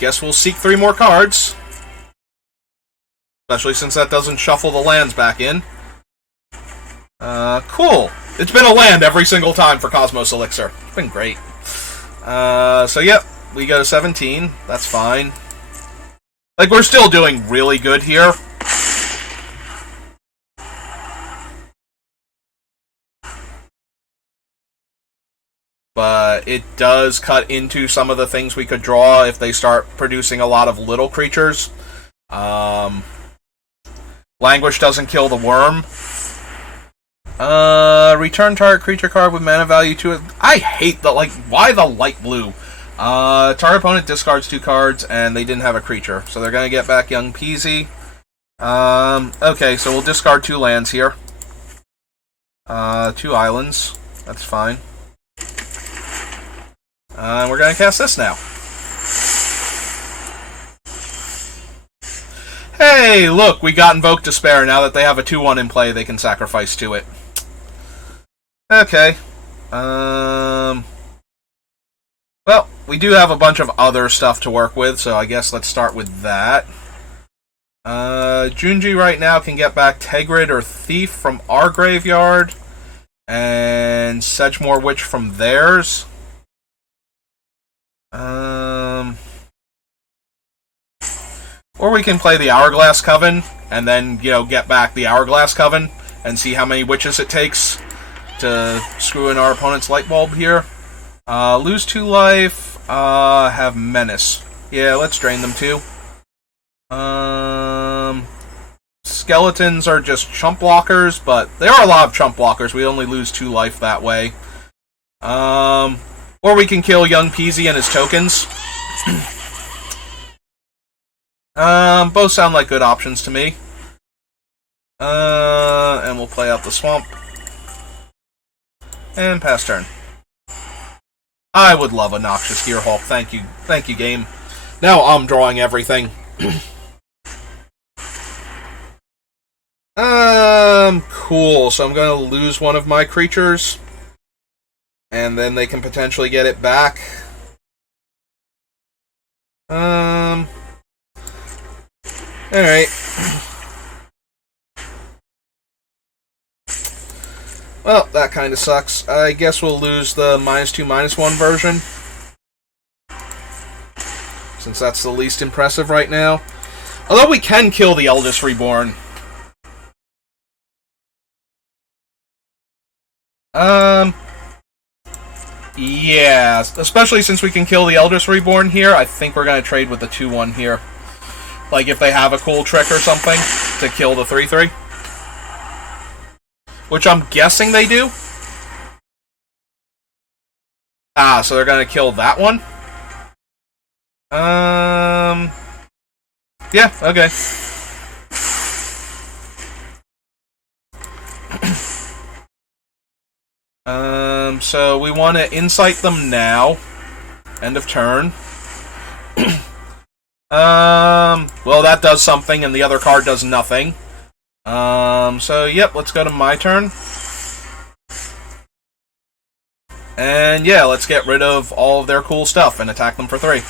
Guess we'll seek 3 more cards. Especially since that doesn't shuffle the lands back in. Cool. It's been a land every single time for Cosmos Elixir. It's been great. So yep, we go to 17. That's fine. Like, we're still doing really good here. But it does cut into some of the things we could draw if they start producing a lot of little creatures. Languish doesn't kill the worm. Return target creature card with mana value to it. I hate the, why the light blue? Target opponent discards 2 cards, and they didn't have a creature, so they're gonna get back Young Peasy. Okay, so we'll discard 2 lands here. 2 islands. That's fine. We're gonna cast this now. Hey, look, we got Invoke Despair. Now that they have a 2/1 in play, they can sacrifice to it. Okay. Well, we do have a bunch of other stuff to work with, so I guess let's start with that. Junji right now can get back Tegrid or Thief from our graveyard, and Sedgemoor Witch from theirs. Or we can play the Hourglass Coven, and then, get back the Hourglass Coven, and see how many witches it takes to screw in our opponent's light bulb here. Lose 2 life, have Menace. Yeah, let's drain them too. Skeletons are just chump blockers, but there are a lot of chump blockers. We only lose 2 life that way. Or we can kill Young Peasy and his tokens. Both sound like good options to me. And we'll play out the swamp. And pass turn. I would love a Noxious Gearhulk. Thank you, game. Now I'm drawing everything. Cool. So I'm gonna lose one of my creatures, and then they can potentially get it back. Alright. Well, that kind of sucks. I guess we'll lose the -2/-1 version, since that's the least impressive right now. Although we can kill the Eldest Reborn. Yeah, especially since we can kill the Eldest Reborn here, I think we're going to trade with the 2/1 here. Like, if they have a cool trick or something to kill the 3/3. Which I'm guessing they do. So they're going to kill that one? Yeah, okay. So we want to Insight them now. End of turn. Well, that does something, and the other card does nothing. So, yep, let's go to my turn. And, yeah, let's get rid of all of their cool stuff and attack them for 3.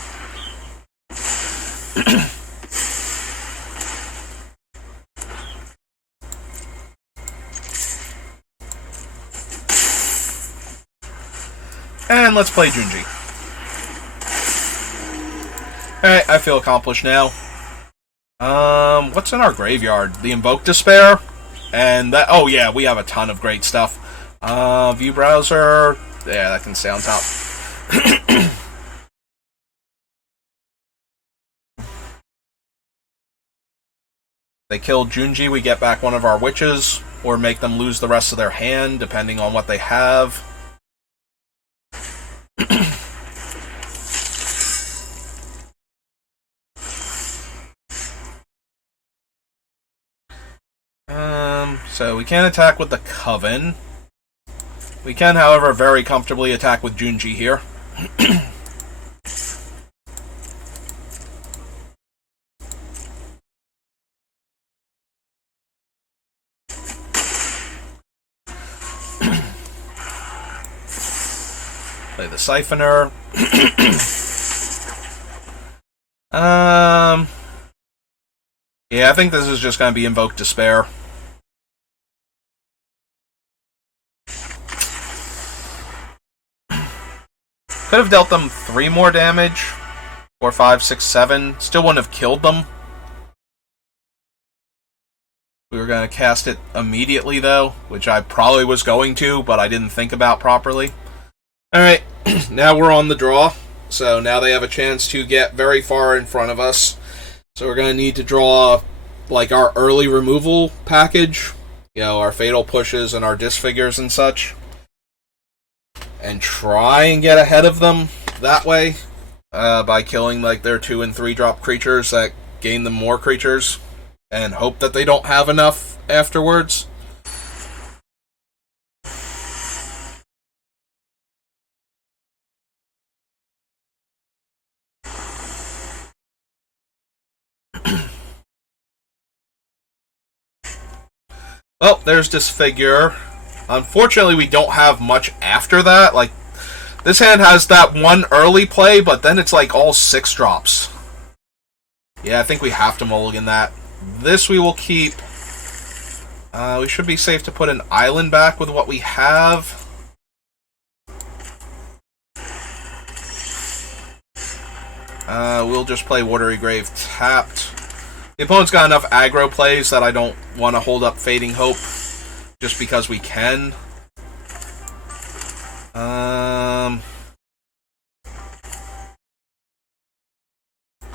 And let's play Junji. Alright, I feel accomplished now. What's in our graveyard? The Invoke Despair? And that... Oh, yeah, we have a ton of great stuff. View Browser... Yeah, that can stay on top. They kill Junji, we get back one of our witches, or make them lose the rest of their hand, depending on what they have. So we can attack with the Coven. We can, however, very comfortably attack with Junji here. Play the Siphoner. Yeah, I think this is just going to be Invoke Despair. Could have dealt them 3 more damage. 4, 5, 6, 7. Still wouldn't have killed them. We were going to cast it immediately, though, which I probably was going to, but I didn't think about properly. Alright, now we're on the draw. So now they have a chance to get very far in front of us. So we're going to need to draw, like, our early removal package. our fatal pushes and our disfigures and such, and try and get ahead of them that way by killing like their 2 and 3 drop creatures that gain them more creatures, and hope that they don't have enough afterwards. Well, there's Disfigure. Unfortunately, we don't have much after that. Like, this hand has that one early play, but then it's like all 6 drops. Yeah, I think we have to mulligan that. This we will keep. We should be safe to put an island back with what we have. We'll just play Watery Grave tapped. The opponent's got enough aggro plays that I don't want to hold up Fading Hope just because we can.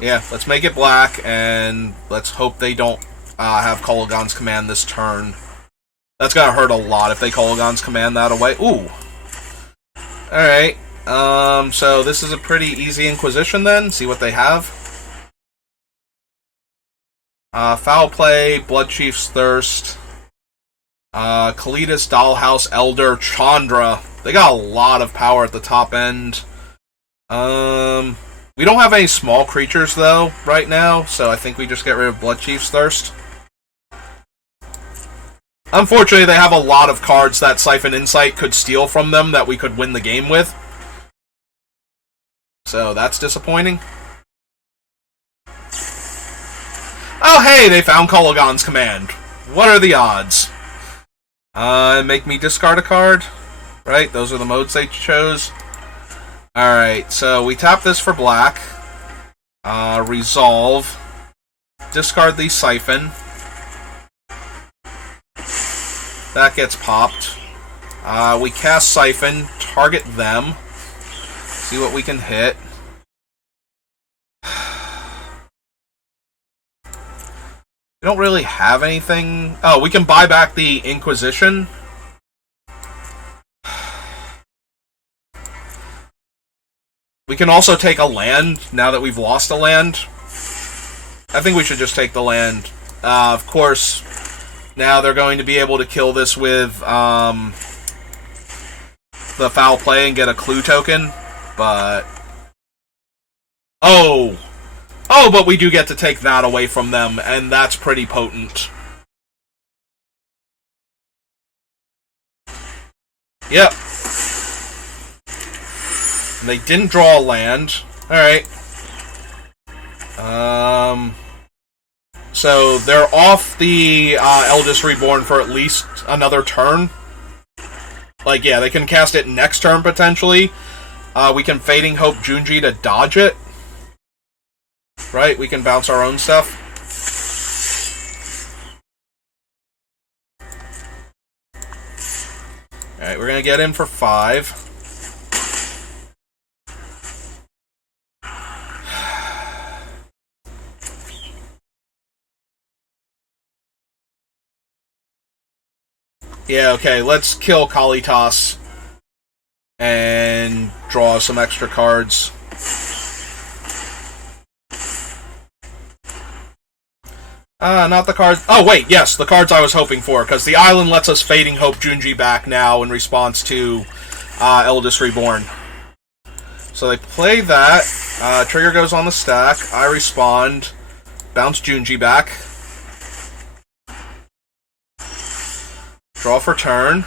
Yeah, let's make it black, and let's hope they don't have Kolaghan's Command this turn. That's gonna hurt a lot if they Kolaghan's Command that away. Ooh. Alright. So this is a pretty easy Inquisition then. See what they have. Foul Play, Bloodchief's Thirst, Kalitas, Dollhouse, Elder, Chandra. They got a lot of power at the top end. We don't have any small creatures, though, right now, so I think we just get rid of Bloodchief's Thirst. Unfortunately, they have a lot of cards that Siphon Insight could steal from them that we could win the game with. So that's disappointing. Oh, hey, they found Kolaghan's Command. What are the odds? Make me discard a card. Right, those are the modes they chose. Alright, so we tap this for black. Resolve. Discard the Siphon. That gets popped. We cast Siphon, target them. See what we can hit. We don't really have anything. Oh, we can buy back the Inquisition. We can also take a land now that we've lost a land. I think we should just take the land. Of course, now they're going to be able to kill this with the Foul Play and get a clue token, but... Oh! Oh, but we do get to take that away from them, and that's pretty potent. Yep. And they didn't draw a land. Alright. So they're off the Eldest Reborn for at least another turn. Like, yeah, they can cast it next turn, potentially. We can Fading Hope Junji to dodge it. Right? We can bounce our own stuff. Alright, we're gonna get in for 5. Yeah, okay, let's kill Kalitas and draw some extra cards. Not the cards. Oh, wait, yes, the cards I was hoping for, because the island lets us Fading Hope Junji back now in response to Eldest Reborn. So they play that. Trigger goes on the stack. I respond. Bounce Junji back. Draw for turn.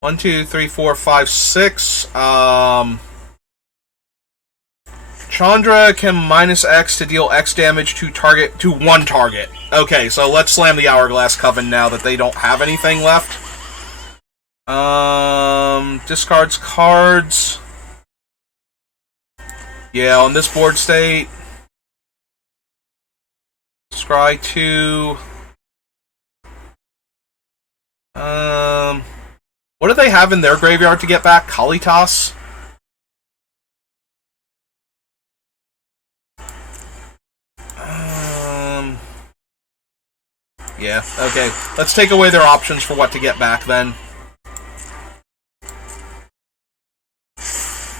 1, 2, 3, 4, 5, 6. Chandra can -X to deal X damage to one target. Okay, so let's slam the Hourglass Coven now that they don't have anything left. Discards cards. Yeah, on this board state. Scry 2. What do they have in their graveyard to get back? Kalitas? Yeah, okay. Let's take away their options for what to get back, then.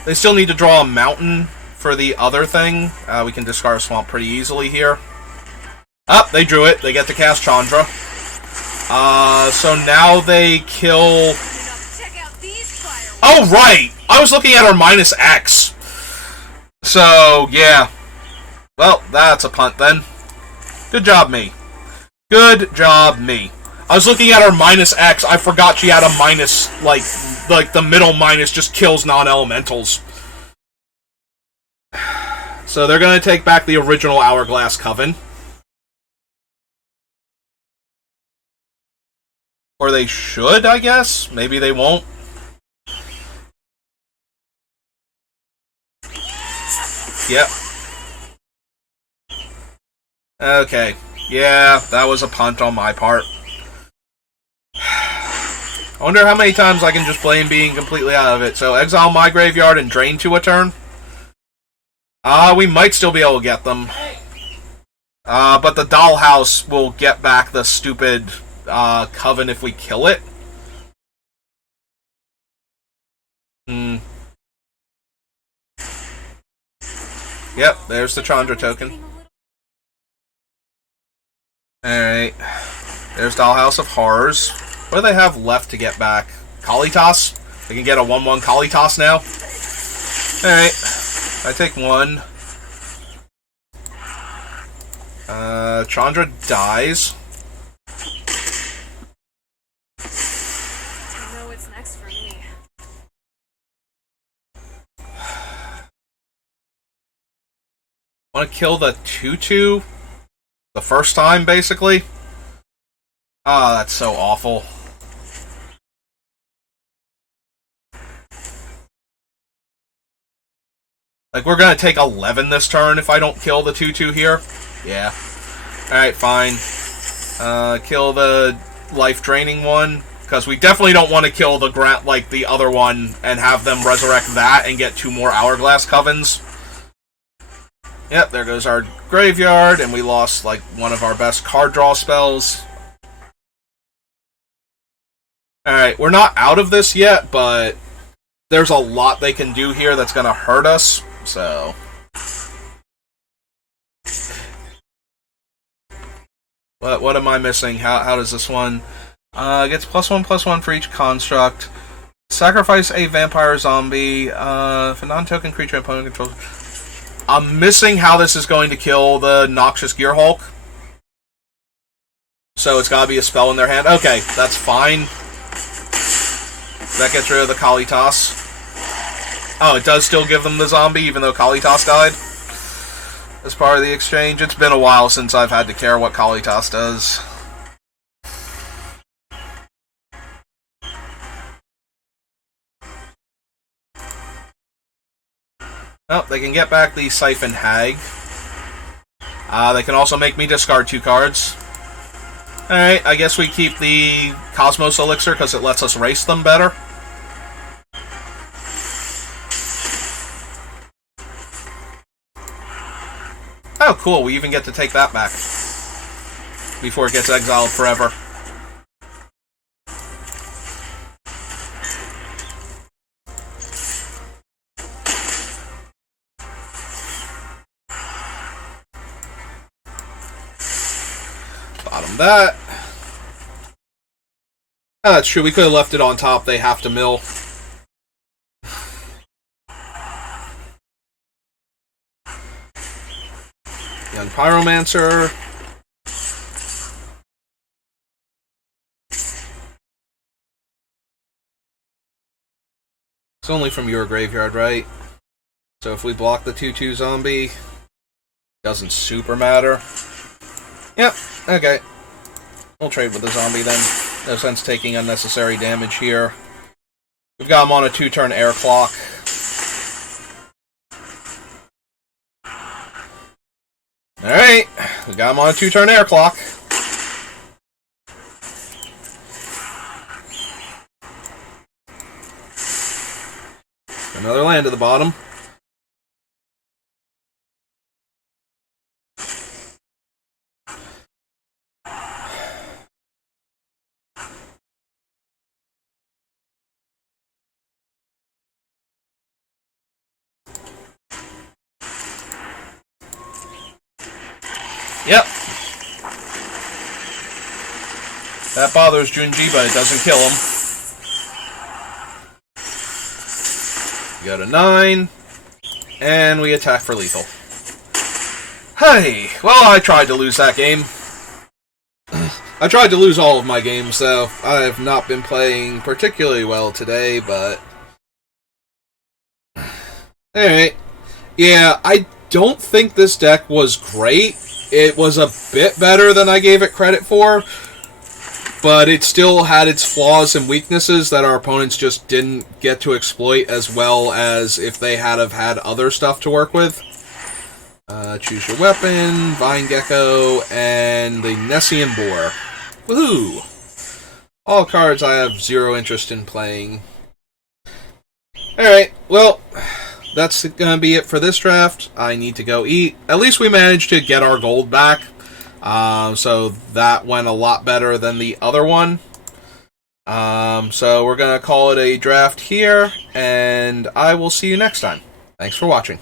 They still need to draw a mountain for the other thing. We can discard a swamp pretty easily here. Oh, they drew it. They get to cast Chandra. So now they kill... Oh, right! I was looking at our minus X. So, yeah. Well, that's a punt, then. Good job, me. Good job, me. I was looking at her minus X. I forgot she had a minus, like the middle minus just kills non-elementals. So they're going to take back the original Hourglass Coven. Or they should, I guess. Maybe they won't. Yep. Okay. Yeah, that was a punt on my part. I wonder how many times I can just blame being completely out of it. So, exile my graveyard and drain 2 a turn. We might still be able to get them. But the dollhouse will get back the stupid coven if we kill it. Yep, there's the Chandra token. Alright. There's Dollhouse of Horrors. What do they have left to get back? Kalitas? They can get a 1-1 Kalitas now? Alright. I take 1. Chandra dies. I know what's next for me. Want to kill the 2-2 the first time, basically? Ah, that's so awful. Like, we're gonna take 11 this turn if I don't kill the 2-2 here? Yeah. Alright, fine. Kill the life-draining one, because we definitely don't want to kill the the other one and have them resurrect that and get 2 more Hourglass Covens. Yep, there goes our graveyard, and we lost, like, one of our best card draw spells. Alright, we're not out of this yet, but there's a lot they can do here that's gonna hurt us, so... What am I missing? How does this one... gets +1/+1 for each construct. Sacrifice a vampire zombie. If a non-token creature opponent controls... I'm missing how this is going to kill the Noxious Gearhulk. So it's gotta be a spell in their hand. Okay, that's fine. That gets rid of the Kalitas. Oh, it does still give them the zombie, even though Kalitas died? As part of the exchange. It's been a while since I've had to care what Kalitas does. Oh, they can get back the Siphon Hag. They can also make me discard 2 cards. Alright, I guess we keep the Cosmos Elixir because it lets us race them better. Oh, cool, we even get to take that back. Before it gets exiled forever. Bottom that. Oh, that's true. We could have left it on top. They have to mill. Young Pyromancer. It's only from your graveyard, right? So if we block the 2-2 zombie, doesn't super matter. Yep, okay. We'll trade with the zombie then. No sense taking unnecessary damage here. We've got him on a 2-turn air clock. Alright, we got him on a 2-turn air clock. Another land at the bottom. Yep. That bothers Junji, but it doesn't kill him. We got a 9. And we attack for lethal. Hey, well, I tried to lose that game. I tried to lose all of my games, so I have not been playing particularly well today, but... Alright. Yeah, I don't think this deck was great. It was a bit better than I gave it credit for, but it still had its flaws and weaknesses that our opponents just didn't get to exploit as well as if they had have had other stuff to work with. Choose your weapon, Vine Gecko, and the Nessian Boar. Woohoo! All cards I have zero interest in playing. Alright, well, that's gonna be it for this draft. I need to go eat. At least we managed to get our gold back. So that went a lot better than the other one. So we're gonna call it a draft here, and I will see you next time. Thanks for watching.